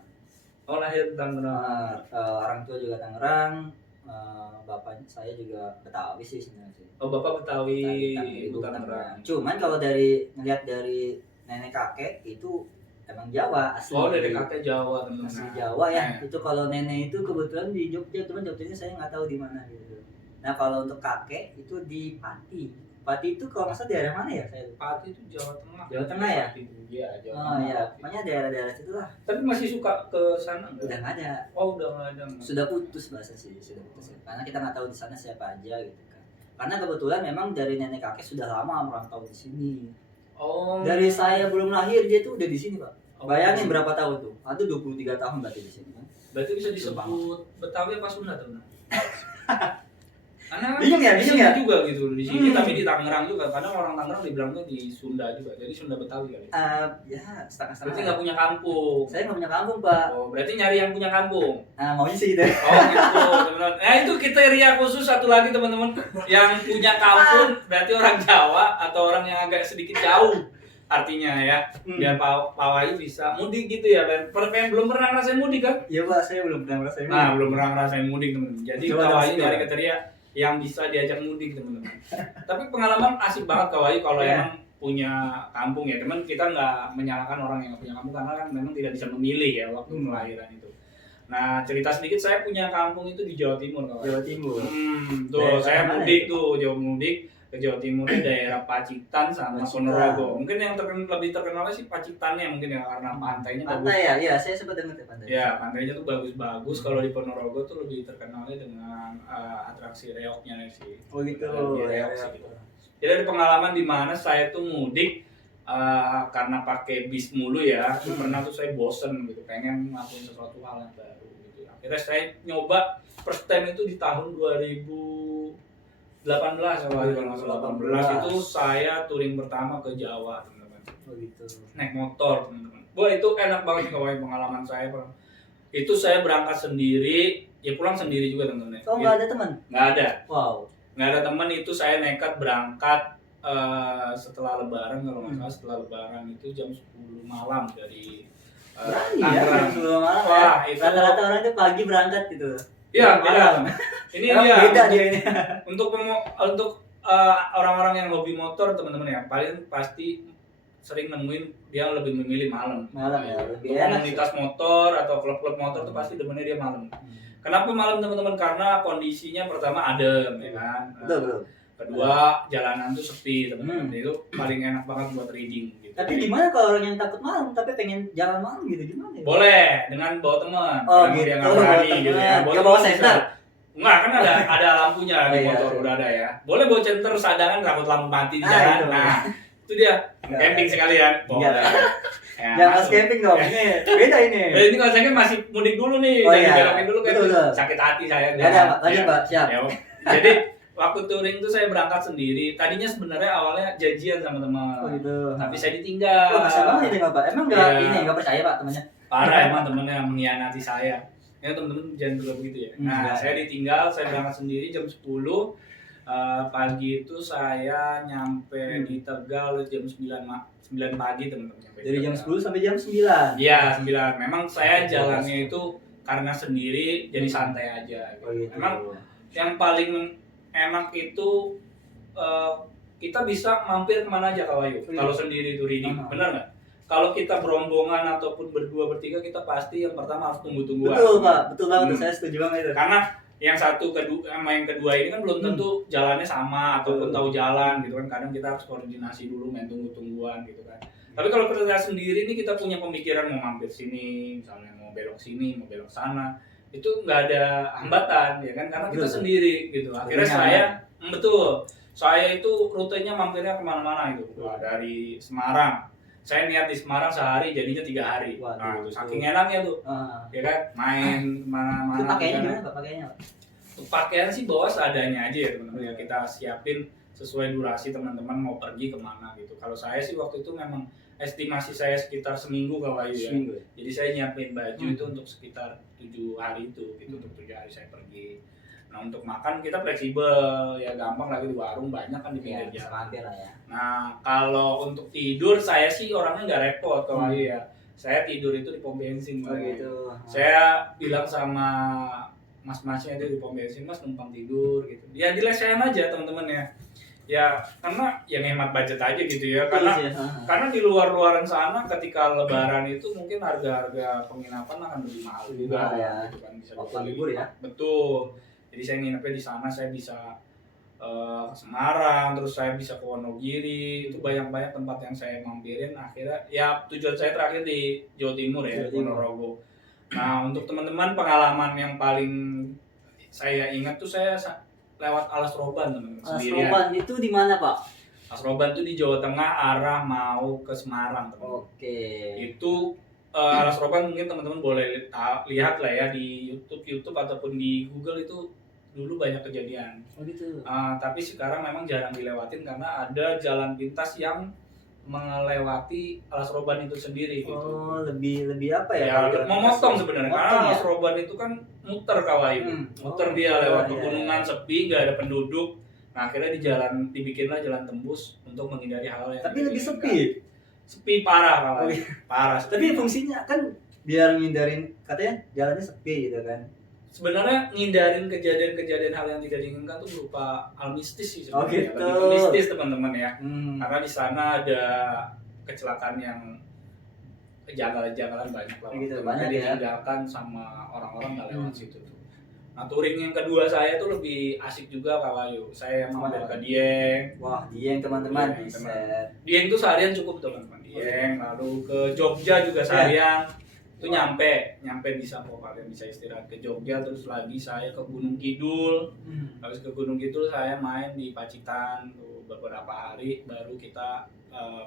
Oh, lahir di Tangerang. Orang tua juga Tangerang. Bapak saya juga Betawi sih sebenarnya. Oh, Bapak Betawi, Ibu Tangerang. Tangerang. Cuman kalau dari ngelihat dari nenek kakek itu emang Jawa asli. Oh, dari kakek Jawa teman-teman. Asli Jawa ya. Nah, Itu kalau nenek itu kebetulan di Jogja, cuman Jogjanya saya nggak tahu di mana gitu. Nah kalau untuk kakek itu di Pati. Pati itu kalau nggak salah daerah mana ya saya? Pati itu Jawa Tengah. Jawa Tengah ya? Iya, Jawa Oh Tengah. iya, pokoknya daerah-daerah situ lah. Tapi masih suka ke sana enggak? Udah nggak ada. Oh, udah nggak ada. Sudah putus bahasa sih, sudah putus. Karena kita nggak tahu di sana siapa aja gitu kan. Karena kebetulan memang dari nenek kakek sudah lama merantau di sini. Oh. Dari saya belum lahir dia tuh udah di sini, Pak. Oh. Bayangin berapa tahun tuh? Ada 23 tahun berarti di sini kan. Berarti bisa disebut Betawi apa Sunda tuh? Karena Bingung ya, di bingung sini ya? juga gitu di sini tapi di Tangerang juga. Kadang orang Tangerang dibilangnya di Sunda juga. Jadi Sunda Betawi kali. Ya, setengah-setengah. Berarti nggak punya kampung. Saya nggak punya kampung, Pak. Oh, berarti nyari yang punya kampung. Nah, maunya sih gitu. Oh gitu, teman-teman. Nah itu kriteria khusus satu lagi teman-teman. Yang punya kampung berarti orang Jawa atau orang yang agak sedikit jauh. Artinya ya, biar Pak Wahyu bisa mudik gitu ya. Belum pernah ngerasain mudik kan? Iya, Pak, saya belum pernah ngerasain. Nah, belum pernah ngerasain mudik teman-teman. Jadi Coba Pak Wahyu dong, dari coba. kriteria yang bisa diajak mudik teman-teman. Tapi pengalaman asik banget Kak Wahyu kalau Iya. emang punya kampung ya. Teman kita nggak menyalahkan orang yang nggak punya kampung karena kan memang tidak bisa memilih ya waktu kelahiran itu. Nah, cerita sedikit saya punya kampung itu di Jawa Timur Kak Wahyu. Jawa Timur. Tuh Daerah saya mana mudik itu? tuh, jauh mudik ke Jawa Timur di daerah Pacitan sama Pacitan. Ponorogo. Mungkin yang lebih terkenalnya sih Pacitannya mungkin ya karena pantainya bagus. Pantai ya? Iya, saya sempat dengar tuh pantai. Ya, pantainya tuh bagus-bagus. Kalau di Ponorogo tuh lebih terkenalnya dengan atraksi reoknya sih. Oh gitu. Di Ya, reok ya. sih gitu. Jadi ada pengalaman di mana saya tuh mudik karena pakai bis mulu ya. Pernah tuh saya bosen gitu, pengen ngelakuin sesuatu hal yang baru gitu. Akhirnya saya nyoba first time itu di tahun 2018 kalau nggak salah 18 itu saya touring pertama ke Jawa teman-teman. Oh gitu. Naik motor teman-teman. Wah itu enak banget kalau pengalaman saya. Itu saya berangkat sendiri, ya pulang sendiri juga teman-teman. Oh, nggak ada teman? Nggak ada. Wow. Nggak ada teman, itu saya nekat berangkat setelah Lebaran kalau nggak salah setelah Lebaran itu jam 10 malam dari Berani ya, Tangerang. jam 10 malam ya. Wah, itu Rata-rata orang itu pagi berangkat gitu. Iya, malam. Ini Emang dia beda dia ini. untuk orang-orang yang hobi motor teman-teman ya paling pasti sering nemuin dia lebih memilih malam. Malam ya, lebih Untuk enak. komunitas motor atau klub-klub motor tuh pasti demennya dia malam. Kenapa malam teman-teman? Karena kondisinya pertama adem ya kan. Betul. Kedua jalanan tuh sepi teman-teman. Itu paling enak banget buat reading gitu. Tapi gimana kalau orang yang takut malam tapi pengen jalan malam gitu gimana ya? Boleh dengan bawa teman. Oh, Yang gitu. dia nggak berani Bawa gitu ya. teman. Bawa Nggak bawa teman senter? bisa. Enggak, kan ada lampunya di Iya, motor iya. udah ada ya. Boleh bawa center sadangan takut lampu mati di Ah, jalan. itu. Nah, itu dia. Enggak. Camping sekalian. Enggak. Boleh. Ya, Jangan pas masuk. camping dong. Ini beda ini. Ini kalau saya kan masih mudik dulu nih. Oh, Jadi iya. belokin dulu kan Betul, betul. sakit hati saya. Enggak ada, Pak. Lanjut, Ya. Pak. Siap. Ya, jadi waktu touring tuh saya berangkat sendiri. Tadinya sebenarnya awalnya janjian sama teman. Oh gitu. Tapi saya ditinggal. Wah, kasar banget ini Pak. Emang enggak Iya. ini enggak percaya Pak temannya? Parah emang temennya mengkhianati saya. Ya temen-temen jangan dulu begitu ya. Nah, Enggak. saya ditinggal, saya berangkat sendiri jam 10. Pagi itu saya nyampe di Tegal jam 9 pagi teman-teman. Nyampe di Dari jam Tegal. 10 sampai jam 9. Iya, 9. Memang saya jalannya itu karena sendiri jadi santai aja. Oh gitu. Memang yang paling enak itu kita bisa mampir kemana aja Kak Wahyu. Oh, iya. Kalau sendiri itu reading, Aha. benar nggak? Kalau kita berombongan ataupun berdua bertiga kita pasti yang pertama harus tunggu-tungguan. Betul Pak, betul banget. Saya setuju banget itu. Karena yang satu kedua sama yang kedua ini kan belum tentu jalannya sama ataupun Betul. tahu jalan gitu kan. Kadang kita harus koordinasi dulu main tunggu-tungguan gitu kan. Tapi kalau kita sendiri ini kita punya pemikiran mau mampir sini, misalnya mau belok sini, mau belok sana, itu nggak ada hambatan ya kan karena kita Betul. sendiri gitu. Akhirnya Betul. saya betul. Saya itu rutenya mampirnya kemana-mana itu. Wah, dari Semarang. Saya niat di Semarang sehari jadinya 3 hari. Waduh, Nah, itu betul. saking enaknya tuh. Ah. Ya kan main Itu mana-mana. pakainya di sana. gimana Pak? Pakainya Pak? Untuk pakaian sih bawa seadanya aja ya teman-teman ya, kita siapin sesuai durasi teman-teman mau pergi kemana gitu. Kalau saya sih waktu itu memang estimasi saya sekitar seminggu kalau ya. Jadi saya nyiapin baju itu untuk sekitar 7 hari itu gitu, untuk 7 hari saya pergi. Nah untuk makan kita fleksibel ya, gampang lagi di warung banyak kan di pinggir jalan. Ya. Nah kalau untuk tidur saya sih orangnya nggak repot kalau ya. Saya tidur itu di pom bensin. Gitu. Saya bilang sama mas-masnya itu di pom bensin, mas numpang tidur gitu. Ya dilesehan aja teman-teman ya. Ya karena yang hemat budget aja gitu ya. Karena di luar-luaran sana ketika lebaran itu mungkin harga-harga penginapan akan lebih mahal juga ya. Gitu kan, bisa libur ya. Betul. Jadi saya nginepnya di sana, saya bisa ke Semarang, terus saya bisa ke Wonogiri, itu banyak-banyak tempat yang saya mampirin. Akhirnya ya tujuan saya terakhir di Jawa Timur ya, Ponorogo. Nah untuk teman-teman pengalaman yang paling saya ingat tuh saya lewat Alas Roban teman-teman. Alas Roban itu di mana Pak? Alas Roban itu di Jawa Tengah arah mau ke Semarang teman-teman. Oke. Itu Alas Roban mungkin teman-teman boleh lihat lah ya di YouTube ataupun di Google, itu dulu banyak kejadian. Oh gitu. Tapi sekarang memang jarang dilewatin karena ada jalan pintas yang melewati Alas Roban itu sendiri gitu. Oh, lebih apa ya? Ya memotong sebenarnya karena Alas Roban itu kan muter kawai. Muter dia lewat pegunungan sepi, nggak ada penduduk. Nah, akhirnya dibikinlah jalan tembus untuk menghindari hal yang. Tapi lebih sepi. Sepi parah kawai. Parah. Tapi fungsinya kan biar ngindarin, katanya jalannya sepi gitu kan. Sebenarnya ngindarin kejadian-kejadian hal yang tidak diinginkan tuh berupa hal mistis sih sebenarnya. Gitu. Lebih mistis teman-teman ya. Karena di sana ada kecelakaan yang kejanggalan-janggalan banyak lah. Gitu, banyak ya. Ditinggalkan sama orang-orang nggak lewat situ tuh. Nah touring yang kedua saya tuh lebih asik juga Kawayu. Saya mampir ke Dieng. Wah Dieng teman-teman. Dieng tuh seharian cukup teman-teman. Dieng, lalu ke Jogja juga seharian. Itu nyampe bisa kok, kalian bisa istirahat ke Jogja. Terus lagi saya ke Gunung Kidul. Habis ke Gunung Kidul saya main di Pacitan tuh beberapa hari, baru kita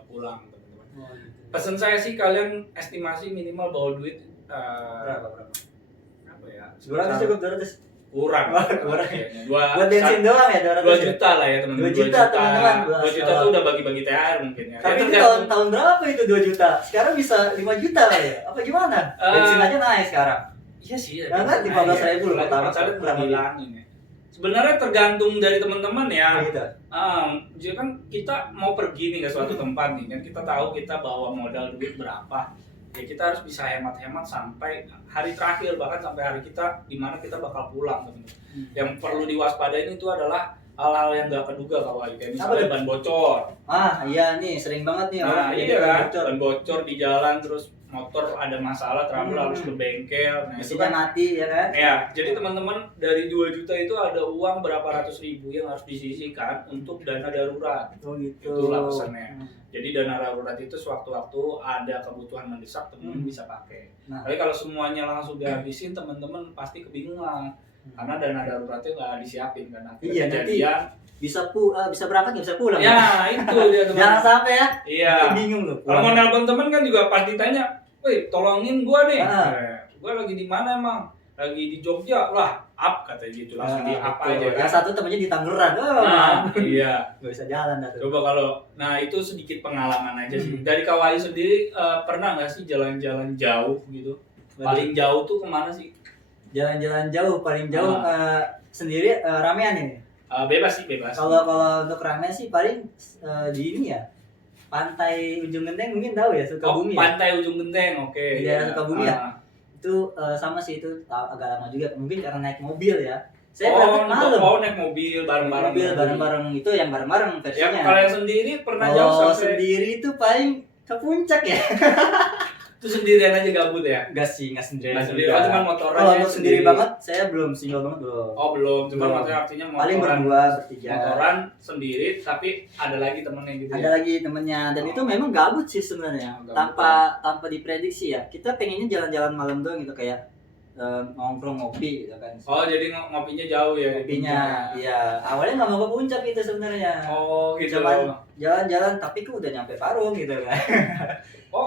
pulang teman-teman. Pesan saya sih kalian estimasi minimal bawa duit berapa apa ya, 200 cukup 200 kurang buat bensin doang ya 2 juta lah ya teman-teman. 2 juta teman-teman. 2 juta tuh udah bagi-bagi THR mungkin ya. Tapi tahun berapa itu 2 juta? Sekarang bisa 5 juta lah ya? Apa gimana? Bensin aja naik sekarang. Iya sih. Ya kan 15.000 loh pertama. Berapa bilangin ya. Sebenarnya tergantung dari teman-teman ya. Gitu. Jadi kan kita mau pergi nih ke suatu tempat nih kan, kita tahu kita bawa modal duit berapa. Ya kita harus bisa hemat-hemat sampai hari terakhir, bahkan sampai hari kita di mana kita bakal pulang teman-teman. Yang perlu diwaspadain itu adalah hal-hal yang nggak keduga kawan, kayak misalnya ban bocor. Iya nih sering banget nih orang kan ban bocor di jalan, terus motor ada masalah trouble harus ke bengkel. Nah, mesinnya mati ya kan? Ya, jadi teman-teman dari 2 juta itu ada uang berapa ratus ribu yang harus disisihkan untuk dana darurat. Oh gitu. Itulah pesannya. Jadi dana darurat itu sewaktu-waktu ada kebutuhan mendesak teman-teman bisa pakai. Tapi kalau semuanya langsung dihabisin teman-teman pasti kebingungan. Karena dana daruratnya nggak disiapin kan. Iya, nanti bisa berangkat nggak bisa pulang. Ya, itu dia teman. Jangan sampai ya. Iya. Bingung loh. Kalau mau nelpon teman kan juga pasti tanya, "Woi, tolongin gua nih." Gua lagi di mana emang? Lagi di Jogja. Lah, up katanya gitu, langsung di up aja kan. Yang satu temennya di Tangerang. Iya. Gak bisa jalan dah tuh. Coba itu sedikit pengalaman aja sih. Dari Kawayu sendiri pernah nggak sih jalan-jalan jauh gitu? Paling jauh tuh kemana sih? Jalan-jalan jauh paling jauh sendiri ramean ini. Bebas. Kalau untuk ramean sih paling di ini ya. Pantai Ujung Genteng mungkin tahu ya, Sukabumi. Pantai Ujung Genteng, oke. Di daerah Sukabumi ya. Itu sama sih, itu agak lama juga, mungkin karena naik mobil ya. Saya berangkat malam. Naik mobil bareng-bareng. Itu yang bareng-bareng versinya. Yang kalian sendiri pernah jauh sampai? Sendiri itu paling ke puncak ya. Itu sendirian aja gabut ya? Enggak sendirian. Cuma motoran. Kalau untuk sendiri banget, saya belum single banget belum. Oh belum, cuma maksudnya artinya motoran. Paling berdua, bertiga. Motoran sendiri, tapi ada lagi temennya gitu. Ada lagi temennya, dan itu memang gabut sih sebenarnya. Tanpa diprediksi ya. Kita pengennya jalan-jalan malam doang gitu, kayak nongkrong ngopi gitu kan. Oh jadi ngopinya jauh ya? Ngopinya, iya. Awalnya nggak mau ke puncak itu sebenarnya. Oh gitu. Cuman jalan-jalan, tapi kok udah nyampe Parung gitu kan.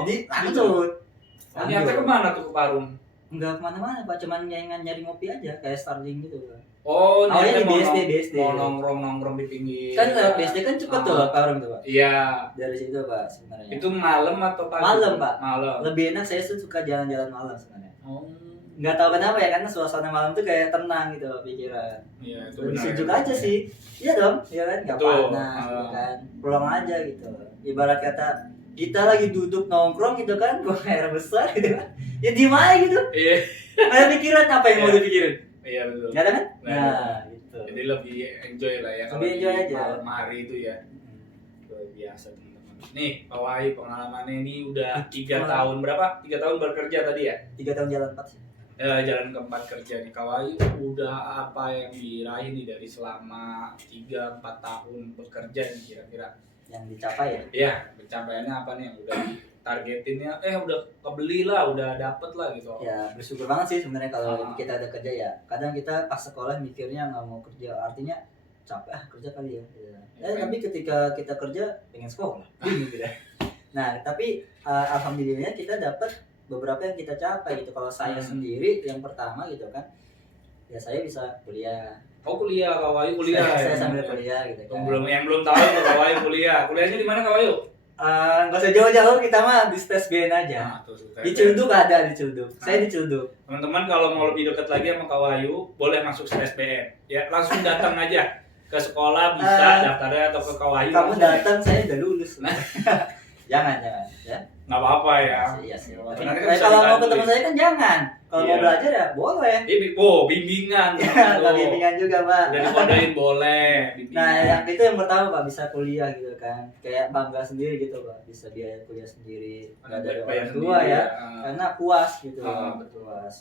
Jadi lanjut. Niatnya kemana tuh ke Parung? Enggak kemana-mana Pak, cuman nyari ngopi aja kayak Starling gitu Pak. Oh, awalnya di mau BSD. Mau nongkrong di pinggir. Kan lewat BSD kan cepet tuh Pak orang tuh Pak. Iya. Dari situ Pak sebenarnya. Itu malam atau pagi? Malam Pak. Malam. Lebih enak, saya suka jalan-jalan malam sebenarnya. Oh. Nggak tahu kenapa ya, karena suasana malam tuh kayak tenang gitu pikiran. Iya, itu lebih benar. sejuk aja sih. Iya dong, iya kan, nggak Betul. panas gitu kan. Pulang aja gitu. Ibarat kata kita lagi duduk nongkrong gitu kan, buang air besar gitu kan. Ya diem aja gitu. Iya. Nggak ada pikiran apa yang mau dipikirin. Iya betul. Nggak ada kan? Nah, Nah, gitu. Jadi lebih enjoy lah ya Lebih enjoy di aja. malam hari itu ya. Luar biasa teman-teman. Nih, Pak Wahyu pengalamannya ini udah 3 tahun berapa? 3 tahun bekerja tadi ya? 3 tahun jalan 4 sih. Jalan keempat kerja nih. Kak Wahyu udah apa yang diraih nih dari selama 3-4 tahun bekerja nih kira-kira? Yang dicapai ya. Iya, pencapaiannya apa nih yang udah targetinnya? Udah kebeli lah, udah dapet lah gitu. Ya bersyukur banget sih sebenarnya kalau kita ada kerja ya. Kadang kita pas sekolah mikirnya nggak mau kerja, artinya capek kerja kali ya. Tapi ketika kita kerja pengen sekolah, gitu ya. Nah tapi alhamdulillahnya kita dapat beberapa yang kita capai gitu. Kalau saya sendiri yang pertama gitu kan, ya saya bisa kuliah. Oh kuliah, Kak Wahyu kuliah. Saya sambil kuliah gitu kan. Yang belum tahu Kak Wahyu kuliah. Kuliahnya di mana Kak Wahyu? Nggak usah jauh-jauh, kita mah di STES BN aja. Nah, di Ciledug ada, di Ciledug. Saya di Ciledug. Teman-teman kalau mau lebih dekat lagi sama Kak Wahyu, boleh masuk SBN. Ya, langsung datang aja ke sekolah bisa daftarnya atau ke Kak Wahyu. Kamu datang, saya udah lulus. Nah. jangan ya. Nggak apa-apa ya. Iya sih. Tapi kalau mau ketemu saya kan jangan. Kalau mau belajar ya boleh. Bimbingan. Iya, bimbingan juga Pak. Jadi kodein boleh. Bimbingan. Nah, yang itu yang pertama Pak, bisa kuliah gitu kan. Kayak bangga sendiri gitu Pak, bisa biaya kuliah sendiri. Nggak dari orang tua ya. Karena puas gitu. Puas.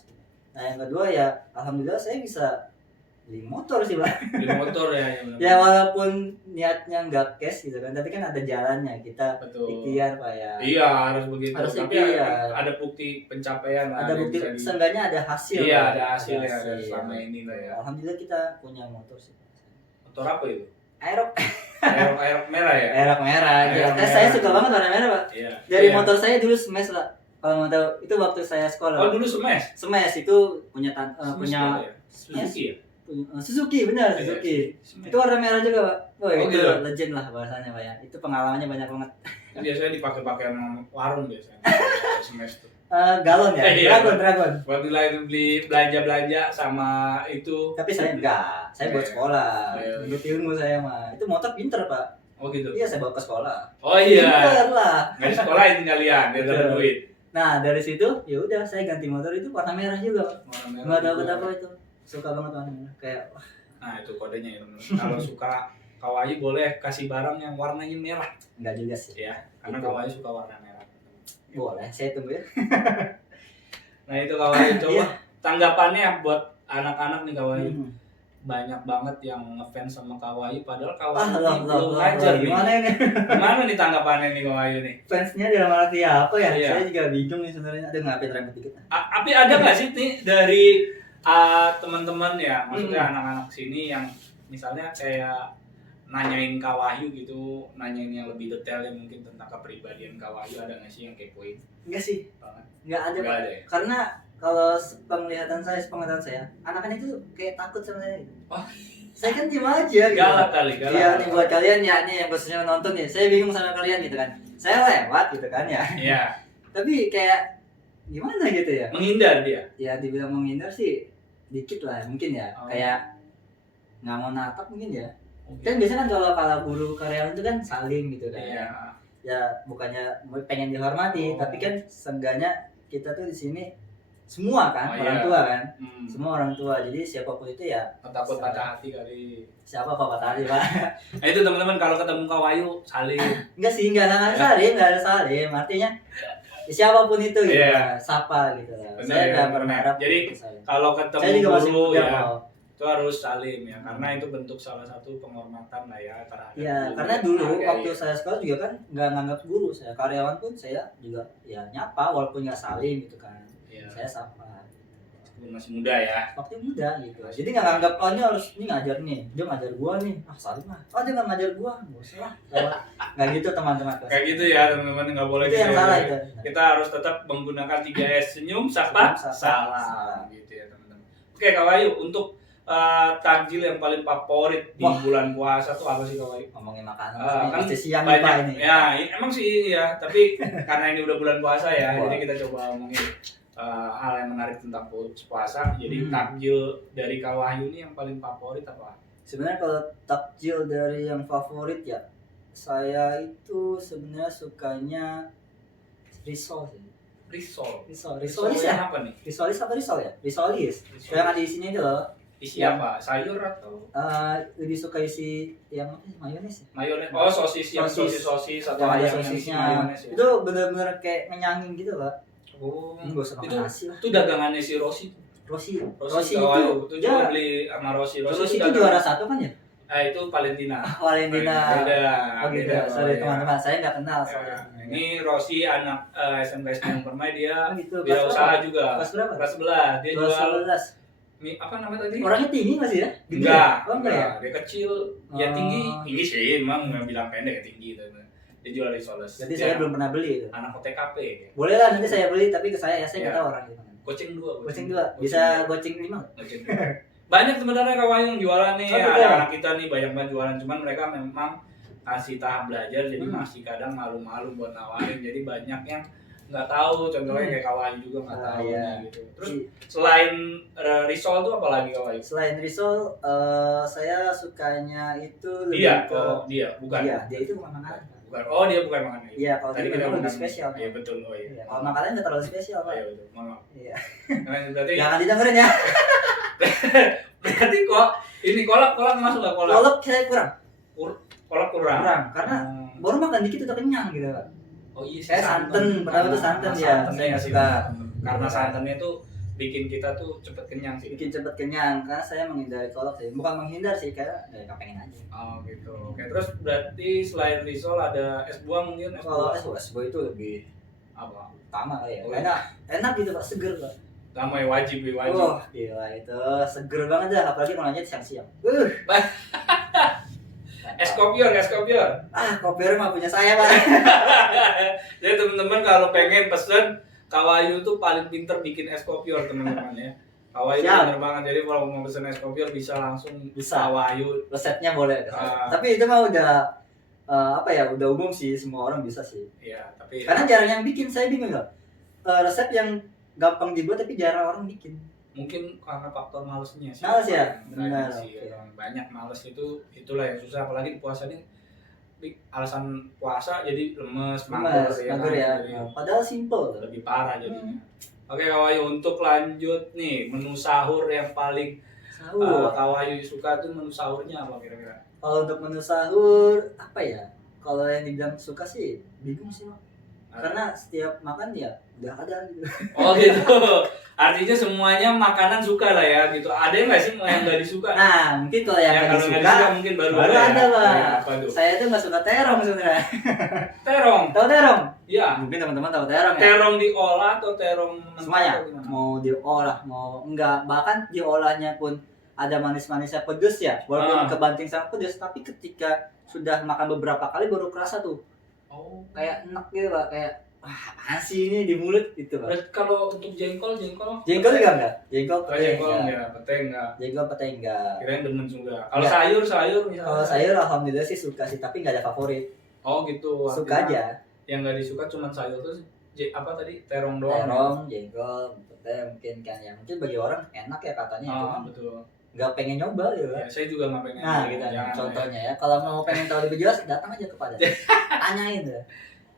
Nah, yang kedua ya, alhamdulillah saya bisa beli motor sih Pak. Beli motor ya. Ya walaupun niatnya nggak cash gitu kan, tapi kan ada jalannya, kita ikhtiar Pak ya. Iya harus begitu. Harus tapi ada bukti pencapaian lah. Ada bukti, seenggaknya ada hasil. Iya ada hasilnya selama ini lah ya. Alhamdulillah kita punya motor sih. Motor apa itu? Aerox. Aerox merah ya? Aerox merah. Saya suka banget warna merah Pak. Iya. Dari motor saya dulu Smash Pak. Kalau mau tahu itu waktu saya sekolah. Oh dulu Smash? Smash itu punya Suzuki ya? Suzuki benar Suzuki. Itu warna merah juga Pak. Itu gitu. Legend lah bahasanya Pak ya. Itu pengalamannya banyak banget. Biasanya dipakai warung biasanya. Smash tuh. Galon ya. Dragon. Buat beli belanja sama itu. Tapi saya enggak. Saya buat sekolah. Buat ilmu saya mah. Itu motor pinter Pak. Oh gitu. Iya saya bawa ke sekolah. Oh iya. Pinter lah. Nggak di sekolah itu kalian biar dapat duit. Nah dari situ ya udah saya ganti motor itu warna merah juga Pak. Nggak tahu kenapa itu. Suka banget warnanya kayak wah. Nah itu kodenya ya teman-teman. Kalau suka Kak Wahyu boleh kasih barang yang warnanya merah. Enggak juga sih ya karena Kak Wahyu suka warna merah. Boleh saya tunggu ya. Nah itu Kak Wahyu coba tanggapannya buat anak-anak nih Kak Wahyu. Banyak banget yang ngefans sama Kak Wahyu padahal Kak Wahyu belum ngajar nih. Gimana nih tanggapannya nih Kak Wahyu nih? Fansnya dalam arti apa ya? Saya juga bingung nih sebenarnya. Ada ngapain rambut dikit? Tapi ada nggak sih nih dari teman-teman ya, maksudnya anak-anak sini yang misalnya kayak nanyain Kak Wahyu gitu, nanyain yang lebih detailnya mungkin tentang kepribadian Kak Wahyu, ada nggak sih yang kepoin? Enggak sih, nggak ada Pak. Ada ya? Karena kalau penglihatan saya, sepengetahuan saya, anak-anak itu kayak takut sama saya. Saya kan diem aja gitu. Galak kali, galak. Iya nih buat kalian ya, nih yang khususnya nonton nih, saya bingung sama kalian gitu kan. Saya lewat gitu kan ya. Iya. Tapi kayak gimana gitu ya? Menghindar dia? Ya dibilang menghindar sih dikit lah mungkin ya. Kayak nggak mau natap mungkin ya. Kan biasanya kan kalau guru karyawan itu kan saling gitu kan. Iya. Ya bukannya pengen dihormati, tapi kan seenggaknya kita tuh di sini semua kan orang tua kan. Semua orang tua. Jadi siapapun itu ya takut patah hati kali. Siapa patah hati Pak? Nah itu teman-teman kalau ketemu Kak Wahyu saling. Enggak sih, enggak ada salim. Artinya siapapun itu gitu, sapa gitu. Saya enggak berharap. Jadi kalau ketemu guru ya itu harus salim ya, karena itu bentuk salah satu penghormatan lah ya terhadap. Iya, karena dulu waktu saya sekolah juga kan nggak nganggap guru, saya karyawan pun saya juga ya nyapa walaupun nggak salim gitu kan. Saya sapa. masih muda ya. Waktu muda gitu. Jadi nggak nganggap ini harus ini ngajar nih, dia ngajar gua nih. Salim lah. Dia nggak ngajar gua, nggak usah lah. Nggak gitu teman-teman. Kayak gitu ya teman-teman, nggak boleh itu gitu. Yang salah itu. Kita harus tetap menggunakan 3S, senyum, sapa, salam gitu ya teman-teman. Oke Kak Wahyu, untuk takjil yang paling favorit di bulan puasa tuh apa sih Kak Wahyu? Ngomongin makanan kan siang banyak ini. Ya, emang sih ya, tapi karena ini udah bulan puasa ya, jadi kita coba ngomongin hal yang menarik tentang puasa. Jadi takjil dari Kak Wahyu ini yang paling favorit apa? Sebenarnya kalau takjil dari yang favorit ya, saya itu sebenarnya sukanya risol sih. Risolis ya? Apa nih? Risolis atau risol ya? Risolis. Yang ada di sini itu loh. Isi apa? Sayur atau? Lebih suka isi yang mayones ya? Mayones. Oh, sosis atau yang ada sosisnya. Ya? Itu benar-benar kayak ngenyangin gitu, Pak. Oh. Ini gak usah makan nasi lah. Itu dagangannya si Rosi itu dia beli sama Rosi itu juara 1 kan ya? Itu Valentina. Beda. Sorry teman-teman, saya nggak kenal soalnya. Ini Rosi anak SMK Bidung Permai, dia gitu. usaha juga. Kelas berapa? Kelas 11. Dia jual 11. Apa namanya tadi? Orangnya tinggi masih ya? Enggak. Ya? Dia kecil, ya tinggi sih, emang nggak bilang pendek, tinggi gitu. Dia jual risoles. Jadi saya belum pernah beli itu. Anak OTKP. Boleh lah nanti saya beli, tapi ke saya nggak tahu orangnya. Goceng 2. Bisa goceng 5. Banyak sebenarnya kawan yang jualan nih, anak-anak kita nih banyak banget jualan, cuman mereka memang masih tahap belajar, jadi masih kadang malu-malu buat nawarin, jadi banyak yang nggak tahu, contohnya kayak kawan juga nggak tahu gitu. Terus selain risol tuh apa lagi kawan? Selain risol, saya sukanya itu dia bukan? Dia itu bukan makanan. Oh, dia bukan makanan. Iya, kalau tadi kita lebih spesial. Iya betul. Oh iya. Kalau makanan nggak terlalu spesial, Pak. Iya betul. Maaf. Iya. Berarti jangan didengerin ya. Berarti kok ini kolak masuk nggak kolak? Kolak saya kurang. Kolak kurang. Karena baru makan dikit udah kenyang gitu, Pak. Oh iya. Saya santan, pertama itu santan ya. Saya nggak suka. Karena santannya tuh bikin kita tuh cepet kenyang sih. Karena saya menghindari kolak sih. Bukan menghindar sih, kayak nggak pengen aja. Oh gitu. Oke, terus berarti selain risol ada es buah mungkin? Kalau es buah itu lebih apa? Utama kali ya. Enak gitu Pak, seger Pak. Sama ya wajib. Oh, gila itu seger banget dah, apalagi kalau lanjut siang-siang. Es kopior. Kopior mah punya saya, Pak. Jadi teman-teman kalau pengen pesen, Kak Wahyu tuh paling pinter bikin es kopior teman-teman ya. Kak Wahyu bener banget, jadi kalau mau pesen es kopior bisa langsung Kak Wahyu. Resepnya boleh. Tapi itu mah udah udah umum sih, semua orang bisa sih. Iya, tapi karena jarang yang bikin, saya bingung loh. Resep yang gampang dibuat tapi jarang orang bikin. Mungkin karena faktor malesnya sih. Males ya? Benar. Banyak males itulah yang susah, apalagi di puasa ini. Alasan puasa jadi mager ya. Padahal simple, lebih parah jadinya. Oke Kak Wahyu, untuk lanjut nih menu sahur yang paling Kak Wahyu suka tuh menu sahurnya apa kira-kira? Kalau untuk menu sahur apa ya? Kalau yang dibilang suka sih bingung sih, Mak. Karena setiap makan ya udah ada gitu. Oh gitu. Artinya semuanya makanan suka lah ya gitu. Ada nggak sih yang nggak disuka? Nah, mungkin kalau yang nggak disuka mungkin baru ada Pak. Saya tuh nggak suka terong sebenarnya. Terong? Tahu terong? Iya. Mungkin teman-teman tahu terong ya. Terong diolah atau terong semuanya? Mau diolah, mau enggak, bahkan diolahnya pun ada manis-manisnya pedes ya. Walaupun kebanting sama pedes, tapi ketika sudah makan beberapa kali baru kerasa tuh. Oh, kayak enak gitu Pak, kayak apaan sih ini di mulut gitu Pak. Kalau untuk jengkol juga enggak? Jengkol pete enggak. Jengkol pete enggak. Kirain demen juga. Kalau sayur misalnya. Kalau sayur alhamdulillah sih suka sih, tapi enggak ada favorit. Oh gitu. Suka aja. Yang enggak disuka cuma sayur terus apa tadi? Terong doang. Terong, jengkol, pete mungkin kan ya. Mungkin bagi orang enak ya katanya itu. Betul. Nggak pengen nyoba ya, Pak. Saya juga nggak pengen. Nah, gitu. Contohnya ya. Kalau mau pengen tahu lebih jelas, datang aja kepada tanyain ya.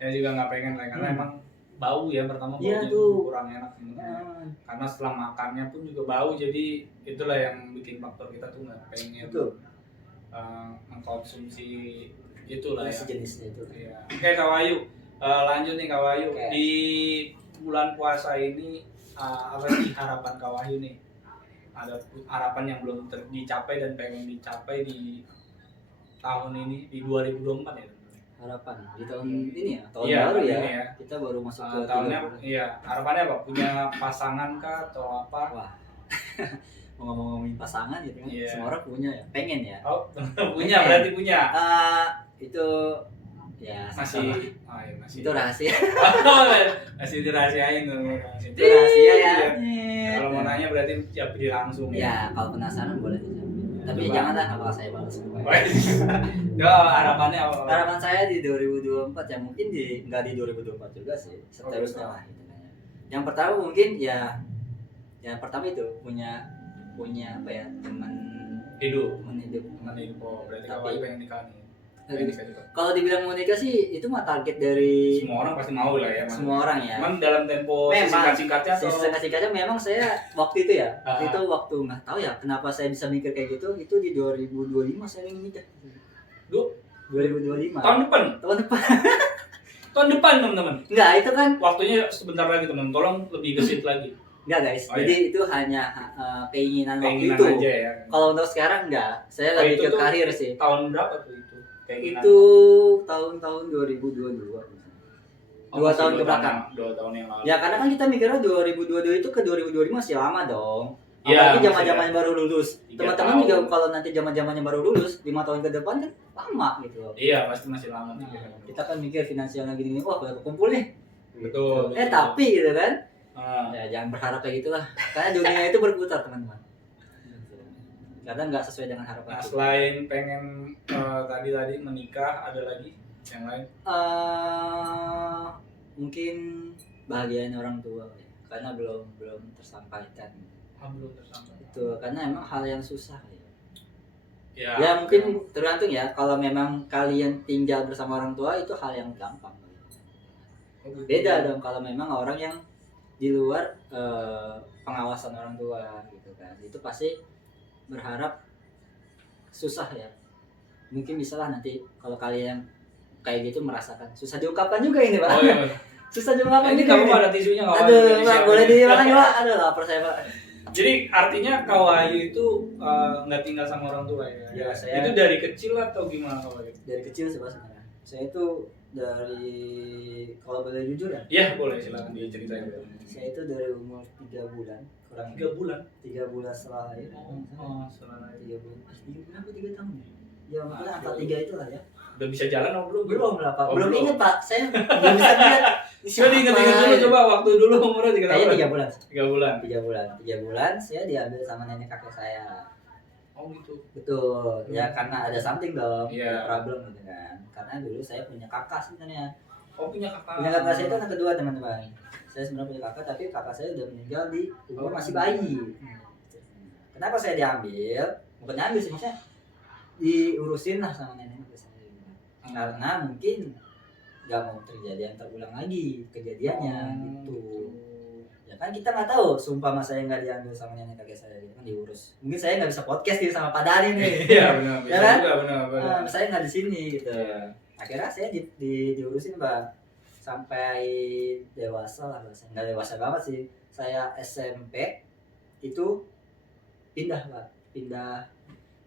Saya juga nggak pengen lah, karena emang bau ya, pertama baunya kurang enak sebenarnya. Karena setelah makannya pun juga bau, jadi itulah yang bikin faktor kita tuh nggak pengen mengkonsumsi itulah ya. Sejenisnya itu. Iya. Oke Kak Wahyu, lanjut nih Kak Wahyu. Di bulan puasa ini apa sih harapan Kak Wahyu nih? Ada harapan yang belum dicapai dan pengen dicapai di tahun ini, di 2024 ya? Harapan di tahun ini ya? Tahun baru ya? Kita baru masuk ke tahunnya, iya. Harapannya apa? Punya pasangan kah atau apa? Wah, mau ngomongin pasangan gitu kan. Semua orang punya ya, pengen ya. Punya berarti punya. Itu ya masih itu rahasia. Masih dirahasiain tuh. Itu rahasia ya. Kalau mau nanya berarti siap langsung. Ya, kalau penasaran boleh tuh. Tapi janganlah kalau saya balas. Ya, harapannya apa? Harapan saya di 2024 ya mungkin nggak di 2024 juga sih, seterusnya lah gitu kan. Yang pertama mungkin ya pertama itu punya apa ya, teman hidup. Berarti kalau pengen nikah nih. Kalau dibilang mau nikah sih itu mah target dari semua orang pasti mau lah ya. Semua orang ya. Memang dalam tempo singkat-singkatnya atau singkat-singkatnya memang saya waktu itu ya. Waktu itu nggak tahu ya kenapa saya bisa mikir kayak gitu. Itu di 2025 saya ingin nikah. 2025. Tahun depan. Tahun depan teman-teman. Enggak, itu kan waktunya sebentar lagi teman. Tolong lebih gesit lagi. Enggak guys, jadi itu hanya keinginan waktu itu. Aja ya. Kalau untuk sekarang enggak, saya lebih ke karir sih. Tahun berapa tuh itu? Itu tahun-tahun 2022. 2 tahun ke belakang. 2 tahun yang lalu. Ya karena kan kita mikirnya 2022 itu ke 2025 masih lama dong. Apalagi zaman-zamannya baru lulus. Teman-teman juga kalau nanti zaman-zamannya baru lulus, 5 tahun ke depan kan lama gitu loh. Iya, pasti masih lama. Kita kan mikir finansialnya gini-gini, wah udah kekumpul nih. Betul. Tapi gitu kan. Ya jangan berharap kayak gitulah. Karena dunia itu berputar, teman-teman. Kadang nggak sesuai dengan harapan. Nah, selain pengen tadi menikah, ada lagi yang lain? Mungkin bahagiain orang tua ya. Karena belum tersampaikan. Belum tersampaikan. Itu karena emang hal yang susah ya. Ya mungkin tergantung ya. Kalau memang kalian tinggal bersama orang tua itu hal yang gampang. Beda dong kalau memang orang yang di luar pengawasan orang tua gitu kan. Itu pasti berharap susah ya. Mungkin bisalah nanti kalau kalian kayak gitu merasakan susah diungkapkan juga ini Pak. Iya. Susah diungkapkan ini kamu ada tisunya nggak? Aduh Pak, boleh dimakan Pak. Aduh lapar saya Pak. Jadi artinya Kak Wahyu itu nggak tinggal sama orang tua ya? Ya saya. Itu dari kecil atau gimana Kak Wahyu? Dari kecil sih Pak sebenarnya. Saya itu dari, kalau boleh jujur ya? Iya boleh, silakan diceritain. Saya itu dari umur 3 bulan. 3 bulan? 3 bulan setelah lahir. Setelah lahir. 3 bulan. 3 bulan apa 3 tahun? Ya makanya angka 3 itulah ya. Udah bisa jalan atau belum? Belum lah Pak. Belum inget Pak. Saya belum bisa lihat. Coba diinget-inget dulu coba waktu dulu umurnya 3 tahun. Kayaknya 3 bulan. 3 bulan. 3 bulan. 3 bulan saya diambil sama nenek kakek saya. Oh gitu. Betul. Ya karena ada something dong. Iya. Problem gitu kan. Karena dulu saya punya kakak sebenarnya. Oh punya kakak. Punya kakak saya itu anak kedua teman-teman. Saya sebenarnya punya kakak tapi kakak saya udah meninggal di umur masih bayi. Kenapa saya diambil? Bukan diambil sih maksudnya diurusin lah sama nenek saya. Karena mungkin nggak mau terjadi yang terulang lagi kejadiannya gitu. Ya kan kita nggak tahu, sumpah mas saya nggak diambil sama nenek kakek saya gitu kan diurus. Mungkin saya nggak bisa podcast nih sama Pak Dani nih. Iya benar. Ya kan? Benar. Saya nggak di sini gitu. Yeah. Akhirnya saya diurusin Pak sampai dewasa lah, nggak dewasa banget sih. Saya SMP itu pindah Pak,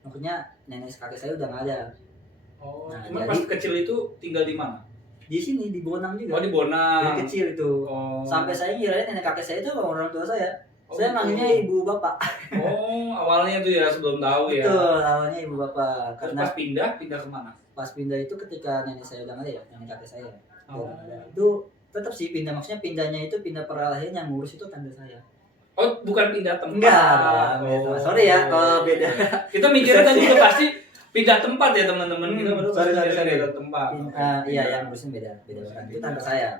maksudnya nenek kakek saya udah nggak ada. Oh, nah, cuma pas kecil itu tinggal di mana? Di sini di Bonang juga. Oh di Bonang. Dari kecil itu. Oh. Sampai saya ngirain nenek kakek saya itu orang tua saya. Saya manggilnya ibu bapak. Oh, awalnya itu ya sebelum tahu ya. Betul, awalnya ibu bapak. Karena pas pindah kemana? Pas pindah itu ketika nenek saya udah nggak ada ya, nenek kakek saya. Itu tetap sih pindah, maksudnya pindahnya itu pindah peralahan yang ngurus itu tante saya. Oh, bukan pindah tempat. Enggak. Sorry ya kalau beda. Kita mikirnya tadi udah pasti pindah tempat ya teman-teman. Kita baru sorry. tempat. Iya, yang ngurusin beda orang. Itu tante saya.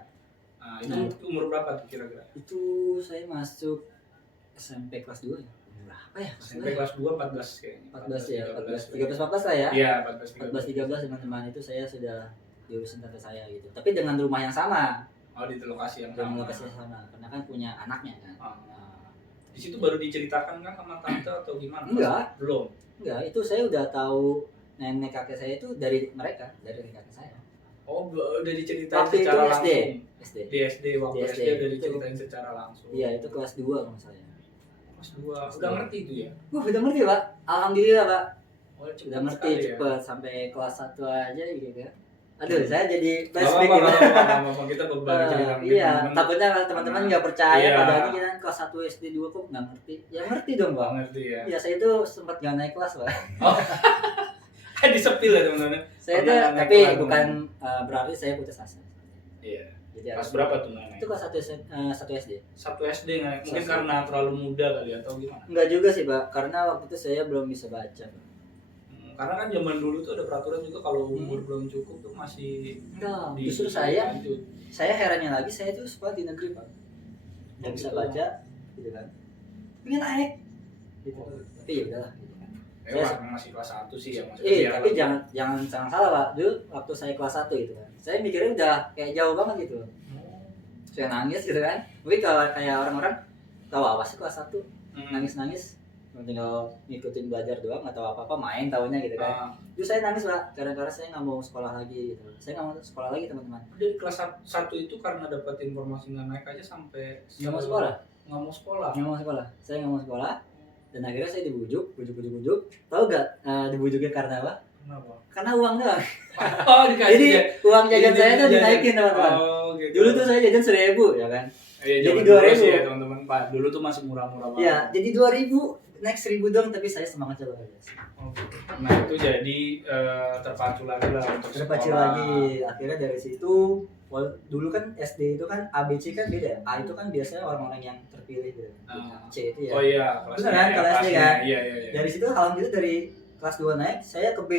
Nah, itu umur berapa tuh kira-kira? Itu saya masuk SMP kelas 2 ya. Berapa ya? SMP kelas 2 14 kayaknya. 14 ya, 13 14 lah ya. Iya, 14 13 teman-teman itu saya sudah diurusin tante saya gitu. Tapi dengan rumah yang sama. Oh, di lokasi yang sama. Lokasi yang sama. Karena kan punya anaknya kan. Di situ baru diceritakan kan sama tante atau gimana? Enggak. Belum. Enggak, itu saya udah tahu nenek kakek saya itu dari mereka, dari nenek kakek saya. Oh, udah diceritain waktu secara itu langsung. SD. Di SD waktu SD udah diceritain secara langsung. Iya, itu kelas 2 kalau saya. Kelas 2. Udah ngerti itu ya? Udah ngerti, Pak. Alhamdulillah, Pak. Oh, udah ngerti cepet ya? Sampai kelas 1 aja gitu kan. Aduh, saya jadi Gak flashback gitu. apa-apa, kita berbagi cerita mungkin Iya, teman-teman. takutnya kalau teman-teman nggak percaya, Iya. padahal ini kan kelas 1 SD 2 kok nggak ngerti. Ya ngerti dong, Pak. Nggak ngerti ya. Iya, saya itu sempat nggak naik kelas, Pak. Disepil ya teman-teman. Saya itu, Pernah naik tapi kelas, bukan berarti saya putus asa. Iya. Jadi Kelas berapa tuh naik? itu kelas 1 SD. 1 SD naik. Mungkin Satu. karena terlalu muda kali atau gimana? Enggak juga sih, Pak, karena waktu itu saya belum bisa baca, Pak. Karena kan zaman dulu tuh ada peraturan juga kalau umur belum cukup tuh masih Enggak, di- justru saya lanjut. herannya lagi, saya tuh sekolah di negeri, Pak. Nggak bisa Gitu. baca, gitu kan. Pengen naik, gitu. Tapi ya udahlah. Gitu kan. Masih kelas 1 sih ya maksudnya. Tapi jangan salah, Pak. Dulu waktu saya kelas 1 gitu kan. Saya mikirnya udah kayak jauh banget gitu. Saya nangis gitu kan. Mungkin kalau kayak orang-orang tahu apa sih kelas 1? Nangis-nangis. Tinggal ngikutin belajar doang, nggak tahu apa-apa, main tahunya gitu kan. Terus saya nangis, Pak, karena saya nggak mau sekolah lagi gitu. Saya nggak mau sekolah lagi, teman-teman. Dari kelas 1 itu karena dapat informasi nggak naik aja sampai Nggak mau sekolah. Nggak mau sekolah. Nggak mau sekolah. Saya nggak mau sekolah. Dan akhirnya saya dibujuk. Tahu nggak dibujuknya karena apa? Kenapa? Karena uang doang. Oh, dikasih. Jadi ya? uang jajan saya tuh Jajan. dinaikin, teman-teman. Oh, gitu. Dulu tuh saya jajan 1.000 ya kan. Jadi jadi 2.000 2.000 ya teman-teman. Pak, dulu tuh masih murah-murah banget. Iya, jadi 2.000 naik 1.000 dong, tapi saya semangat luar biasa. Oh, gitu. Nah, itu jadi terpacu lagi lah untuk Terpacu sekolah. lagi. Akhirnya dari situ, dulu kan SD itu kan ABC kan beda. A itu kan biasanya orang-orang yang terpilih gitu. C itu ya. Oh iya, kelasnya. Bener kan, ya, kalau SD kelasnya. kan? Iya. Dari situ alhamdulillah dari kelas 2 naik, saya ke B,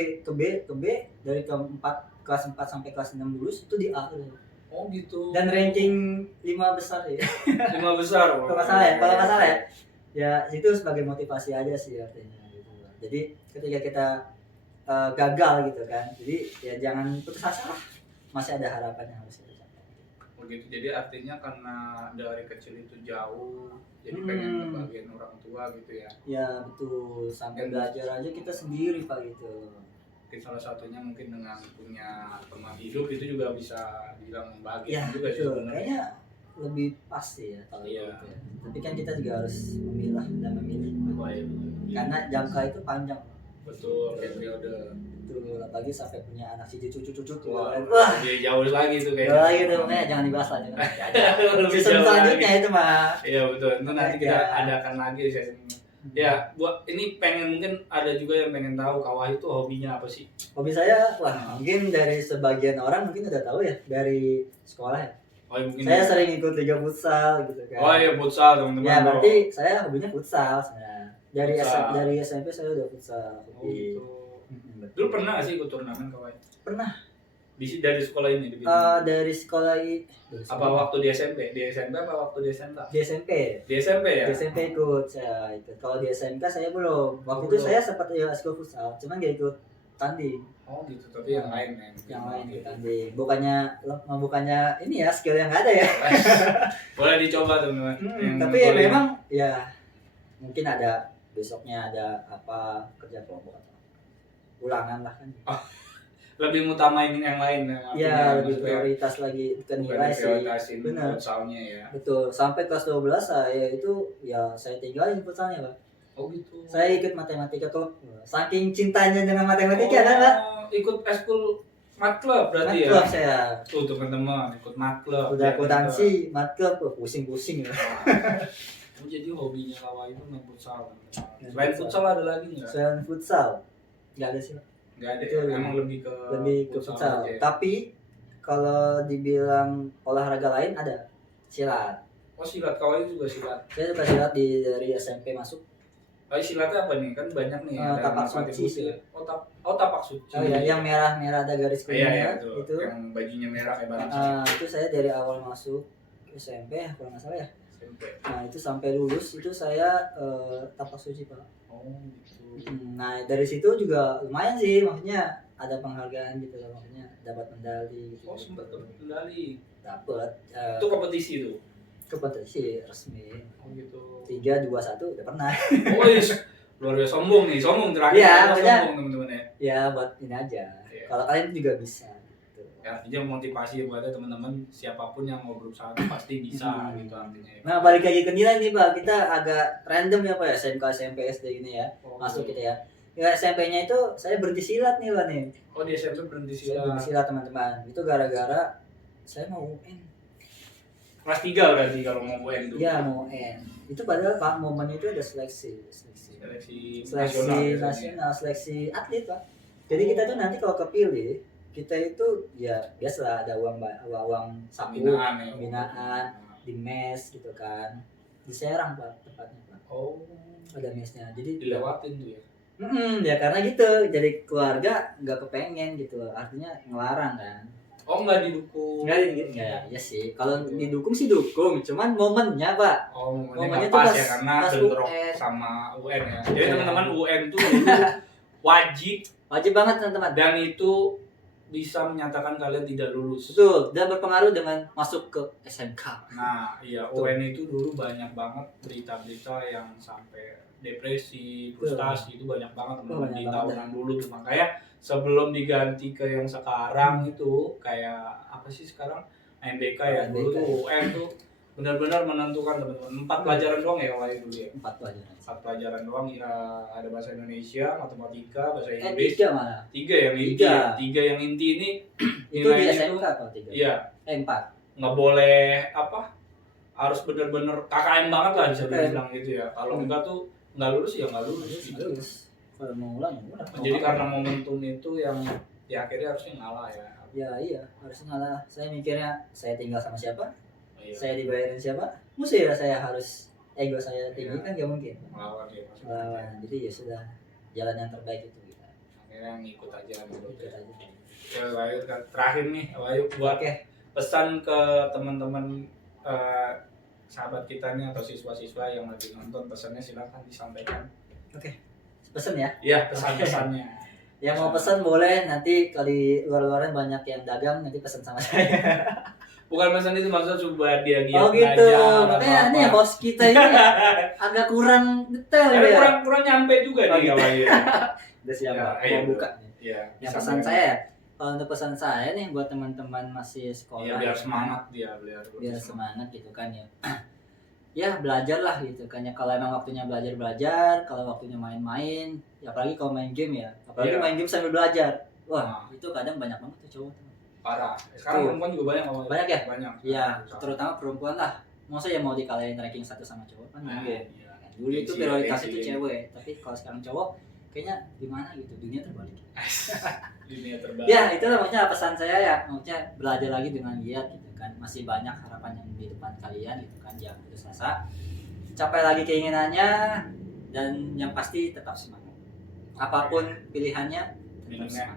dari kelas 4 sampai kelas 6 lulus itu di A. Oh gitu. Dan ranking 5 besar ya. 5 besar. Kalau nggak salah ya. Ya itu sebagai motivasi aja sih artinya gitu. Jadi ketika kita gagal gitu kan, jadi ya jangan putus asa lah, masih ada harapan yang harus kita capai. Begitu. Jadi artinya karena dari kecil itu jauh, jadi pengen kebagian orang tua gitu ya. Ya betul, sampai belajar aja kita sendiri Pak gitu. Mungkin salah satunya mungkin dengan punya teman hidup itu juga bisa bilang Ya bahagia juga sih betul, sebenarnya. kayaknya lebih pasti ya kalau Iya. gitu ya. Tapi kan kita juga harus memilah dan memilih. Oh, iya, betul. Karena jangka itu panjang. Betul, kayak periode. Betul, apalagi sampai punya anak cucu tuh. Wah, Wah, dia jauh lagi tuh kayaknya. jauh lagi tuh, makanya jangan dibahas lah. Lebih Season jauh selanjutnya lagi. itu mah. Iya betul. Itu nanti kita Ya. adakan lagi sesi. Ya, buat ini pengen mungkin ada juga yang pengen tahu Kak Wahyu itu hobinya apa sih? Hobi saya, wah mungkin dari sebagian orang mungkin udah tahu ya dari sekolah ya. Oh, mungkin Saya sering ikut liga futsal gitu kan. Oh iya futsal teman-teman. Ya berarti saya hobinya futsal sebenarnya. Futsal. Dari SMP saya udah futsal. Oh, gitu. Betul. Dulu pernah nggak sih ikut turnamen Kak Wahyu? Pernah. Dari sekolah ini di Bintang? Dari sekolah Apa waktu di SMP? Di SMP apa waktu di SMK? di SMP. Di SMP ya? Di SMP ikut saya ikut. Kalau di SMK saya belum. Waktu itu belum. saya sempat ya eskul futsal, cuman gak ikut tanding. Oh gitu, tapi yang lain ya. Yang lain ikut tanding. Bukannya ini ya skill yang nggak ada ya. Boleh dicoba teman-teman. Yang Tapi ya boleh. memang ya mungkin ada besoknya ada apa kerja kelompok atau ulangan lah kan. Lebih mutamain yang lain ya. Ya artinya lebih maksudnya prioritas lagi ke bukan nilai sih. diprioritasin Benar. futsalnya ya. Betul. Sampai kelas 12 saya itu ya saya tinggalin futsalnya Pak. Oh gitu. Saya ikut matematika klub. Saking cintanya dengan matematika kan Pak. Ikut eskul mat club berarti ya. Klub saya. Tuh teman-teman ikut mat club. Udah Ya, akuntansi, mat klub, pusing-pusing ya. Oh, jadi hobinya Kawa itu main futsal. Selain futsal ada lagi nggak? Selain futsal nggak ada sih Pak. Nggak ada. Betul. Ya? Emang lebih ke futsal. aja ya? Tapi kalau dibilang olahraga lain ada silat. Oh silat Kawa itu juga silat. Saya suka silat dari SMP masuk. Oh silatnya apa nih? Kan banyak nih. ada Tapak merpati suci. putih. Oh tapak suci. Oh ya, yang merah-merah ada garis Iya, kuningnya betul. itu. Yang bajunya merah kayak barang Itu saya dari awal masuk SMP kalau nggak salah ya. SMP. Nah itu sampai lulus itu saya tapak suci Pak. Oh gitu. Nah dari situ juga lumayan sih, maksudnya ada penghargaan gitu loh, maksudnya dapat medali gitu. Oh sempat dapat medali. Dapat Itu kompetisi tuh. kompetisi resmi. Oh gitu. 3, 2, 1 udah pernah. Oh yes. Luar biasa sombong nih, sombong terakhir. Iya, Kita makanya- sombong teman-teman ya. Ya buat ini aja. Iya. Kalau kalian juga bisa. Gitu. Ya, artinya motivasi buat teman-teman siapapun yang mau berusaha tuh pasti bisa gitu artinya. Ya. Nah balik lagi ke nilai nih Pak, kita agak random ya Pak ya, SMK, SMP, SD ini ya. Oh, Masuk gitu. gitu ya. Ya SMP-nya itu saya berhenti silat nih Pak nih. Oh di SMP berhenti Saya silat. berhenti silat teman-teman. Itu gara-gara saya mau UN. Kelas 3 berarti kalau mau UN dulu. Iya mau UN. Itu padahal Pak momennya itu ada seleksi nasional, seleksi atlet Pak. Jadi kita tuh nanti kalau kepilih, kita itu ya biasa ada uang saku, pembinaan di mes gitu kan. Di Serang Pak tepatnya Pak. Oh, ada mesnya. Jadi dilewatin tuh ya. Ya karena gitu, jadi keluarga nggak kepengen gitu, artinya ngelarang kan. Oh nggak didukung? Nggak ya sih. Kalau didukung sih dukung, cuman momennya Pak. Oh momennya pas, tuh ya karena bentrok sama UN ya. Jadi teman-teman UN tuh wajib banget teman-teman. Dan itu bisa menyatakan kalian tidak lulus. Betul, dan berpengaruh dengan masuk ke SMK. Nah iya, UN itu dulu banyak banget berita-berita yang sampai depresi, frustasi itu banyak banget teman-teman di tahunan dulu tuh. Makanya sebelum diganti ke yang sekarang itu kayak apa sih sekarang AMBK ya, dulu tuh UN tuh benar-benar menentukan teman-teman. 4 pelajaran doang ya kalau dulu ya. 4 pelajaran doang ya, ada bahasa Indonesia, matematika, bahasa Inggris. 3 malah. 3 yang inti. 3 yang inti ini itu di SMK atau 3? Iya. 4. Nggak boleh harus benar-benar KKM banget lah bisa dibilang gitu ya. Kalau enggak tuh nggak lulus ya nggak lulus. Kalau mau ulang ya udah. Jadi karena momentum itu yang ya akhirnya harusnya ngalah ya. Ya iya harusnya ngalah. Saya mikirnya saya tinggal sama siapa? Iya. Saya dibayarin siapa? Mesti ya saya harus ego saya tinggi kan nggak mungkin. Melawan ya. Jadi ya sudah jalan yang terbaik itu kita. Akhirnya ngikut aja dulu. Ya, Wayu terakhir nih Wayu buat pesan ke teman-teman sahabat kita nih atau siswa-siswa yang lagi nonton, pesannya silakan disampaikan. Pesan ya? Iya, pesan-pesannya. Yang mau pesan boleh, nanti kali luar-luaran banyak yang dagang, nanti pesan sama saya. Bukan pesan itu, maksudnya coba dia oh gitu, makanya ini host kita ini agak kurang detail ya. Kurang nyampe juga nih Wayu. Udah siapa? Mau buka nih. Iya. Yang pesan saya, kalau untuk pesan saya nih buat teman-teman masih sekolah. Iya, biar semangat dia, biar semangat gitu kan ya. Ya belajar lah gitu kan ya, kalau emang waktunya belajar, kalau waktunya main-main, ya apalagi kalau main game ya, apalagi main game sambil belajar. Wah, itu kadang banyak banget tuh cowok. Parah. Sekarang perempuan juga banyak. Banyak ya? Banyak. Iya, terutama perempuan lah. Masa ya mau dikalahin ranking 1 sama cowok kan enggak. Dulu itu prioritas itu cewek, tapi kalau sekarang cowok kayaknya gimana gitu, dunia terbalik. Dunia terbalik. Ya, itu maksudnya pesan saya ya, maksudnya belajar lagi dengan giat gitu kan. Masih banyak harapan yang di depan kalian gitu kan, jangan putus asa. Capai lagi keinginannya dan yang pasti tetap semangat. Apapun pilihannya, minumnya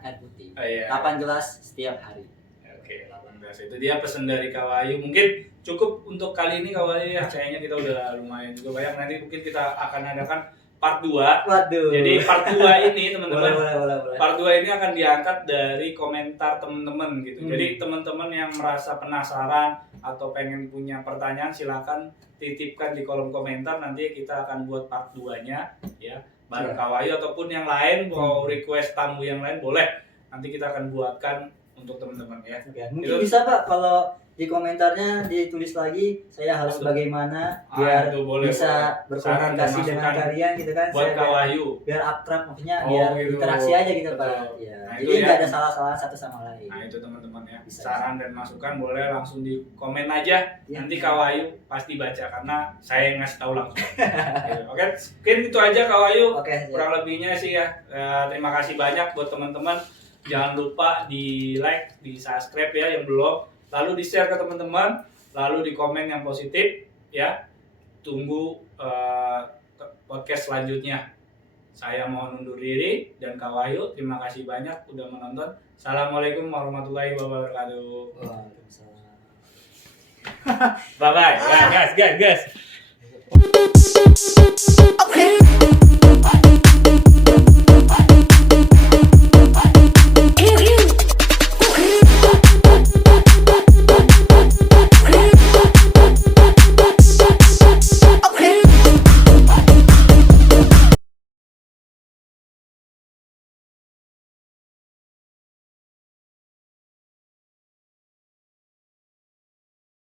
air putih. 8 gelas setiap hari. Oke, 8 gelas. Itu dia pesan dari Kak Wayu. Mungkin cukup untuk kali ini Kak Wayu ya. Kayaknya kita udah lumayan juga banyak. Nanti mungkin kita akan adakan part 2. Waduh. Jadi part 2 ini teman-teman. Boleh. Part 2 ini akan diangkat dari komentar teman-teman gitu. Jadi teman-teman yang merasa penasaran atau pengen punya pertanyaan silakan titipkan di kolom komentar, nanti kita akan buat part 2-nya ya. Bareng Kak Wayu ataupun yang lain mau request tamu yang lain boleh. Nanti kita akan buatkan untuk teman-teman ya. Mungkin bisa Pak kalau di komentarnya ditulis lagi saya harus bagaimana biar bisa berkomunikasi dengan kalian gitu kan. Buat Kak Wayu. Biar akrab maksudnya biar interaksi aja gitu Pak. Ya. Jadi nggak ada salah-salah satu sama lain. Nah itu teman-teman ya. Saran dan masukan boleh langsung di komen aja. Nanti Kak Wayu pasti baca karena saya yang ngasih tahu langsung. Oke, mungkin itu aja Kak Wayu. Kurang lebihnya sih ya. Terima kasih banyak buat teman-teman. Jangan lupa di like, di subscribe ya yang belum. Lalu di share ke teman-teman. Lalu di komen yang positif ya. Tunggu podcast selanjutnya. Saya mohon undur diri dan Kak Wayu, terima kasih banyak udah menonton. Assalamualaikum warahmatullahi wabarakatuh. Waalaikumsalam. Bye bye. Guys.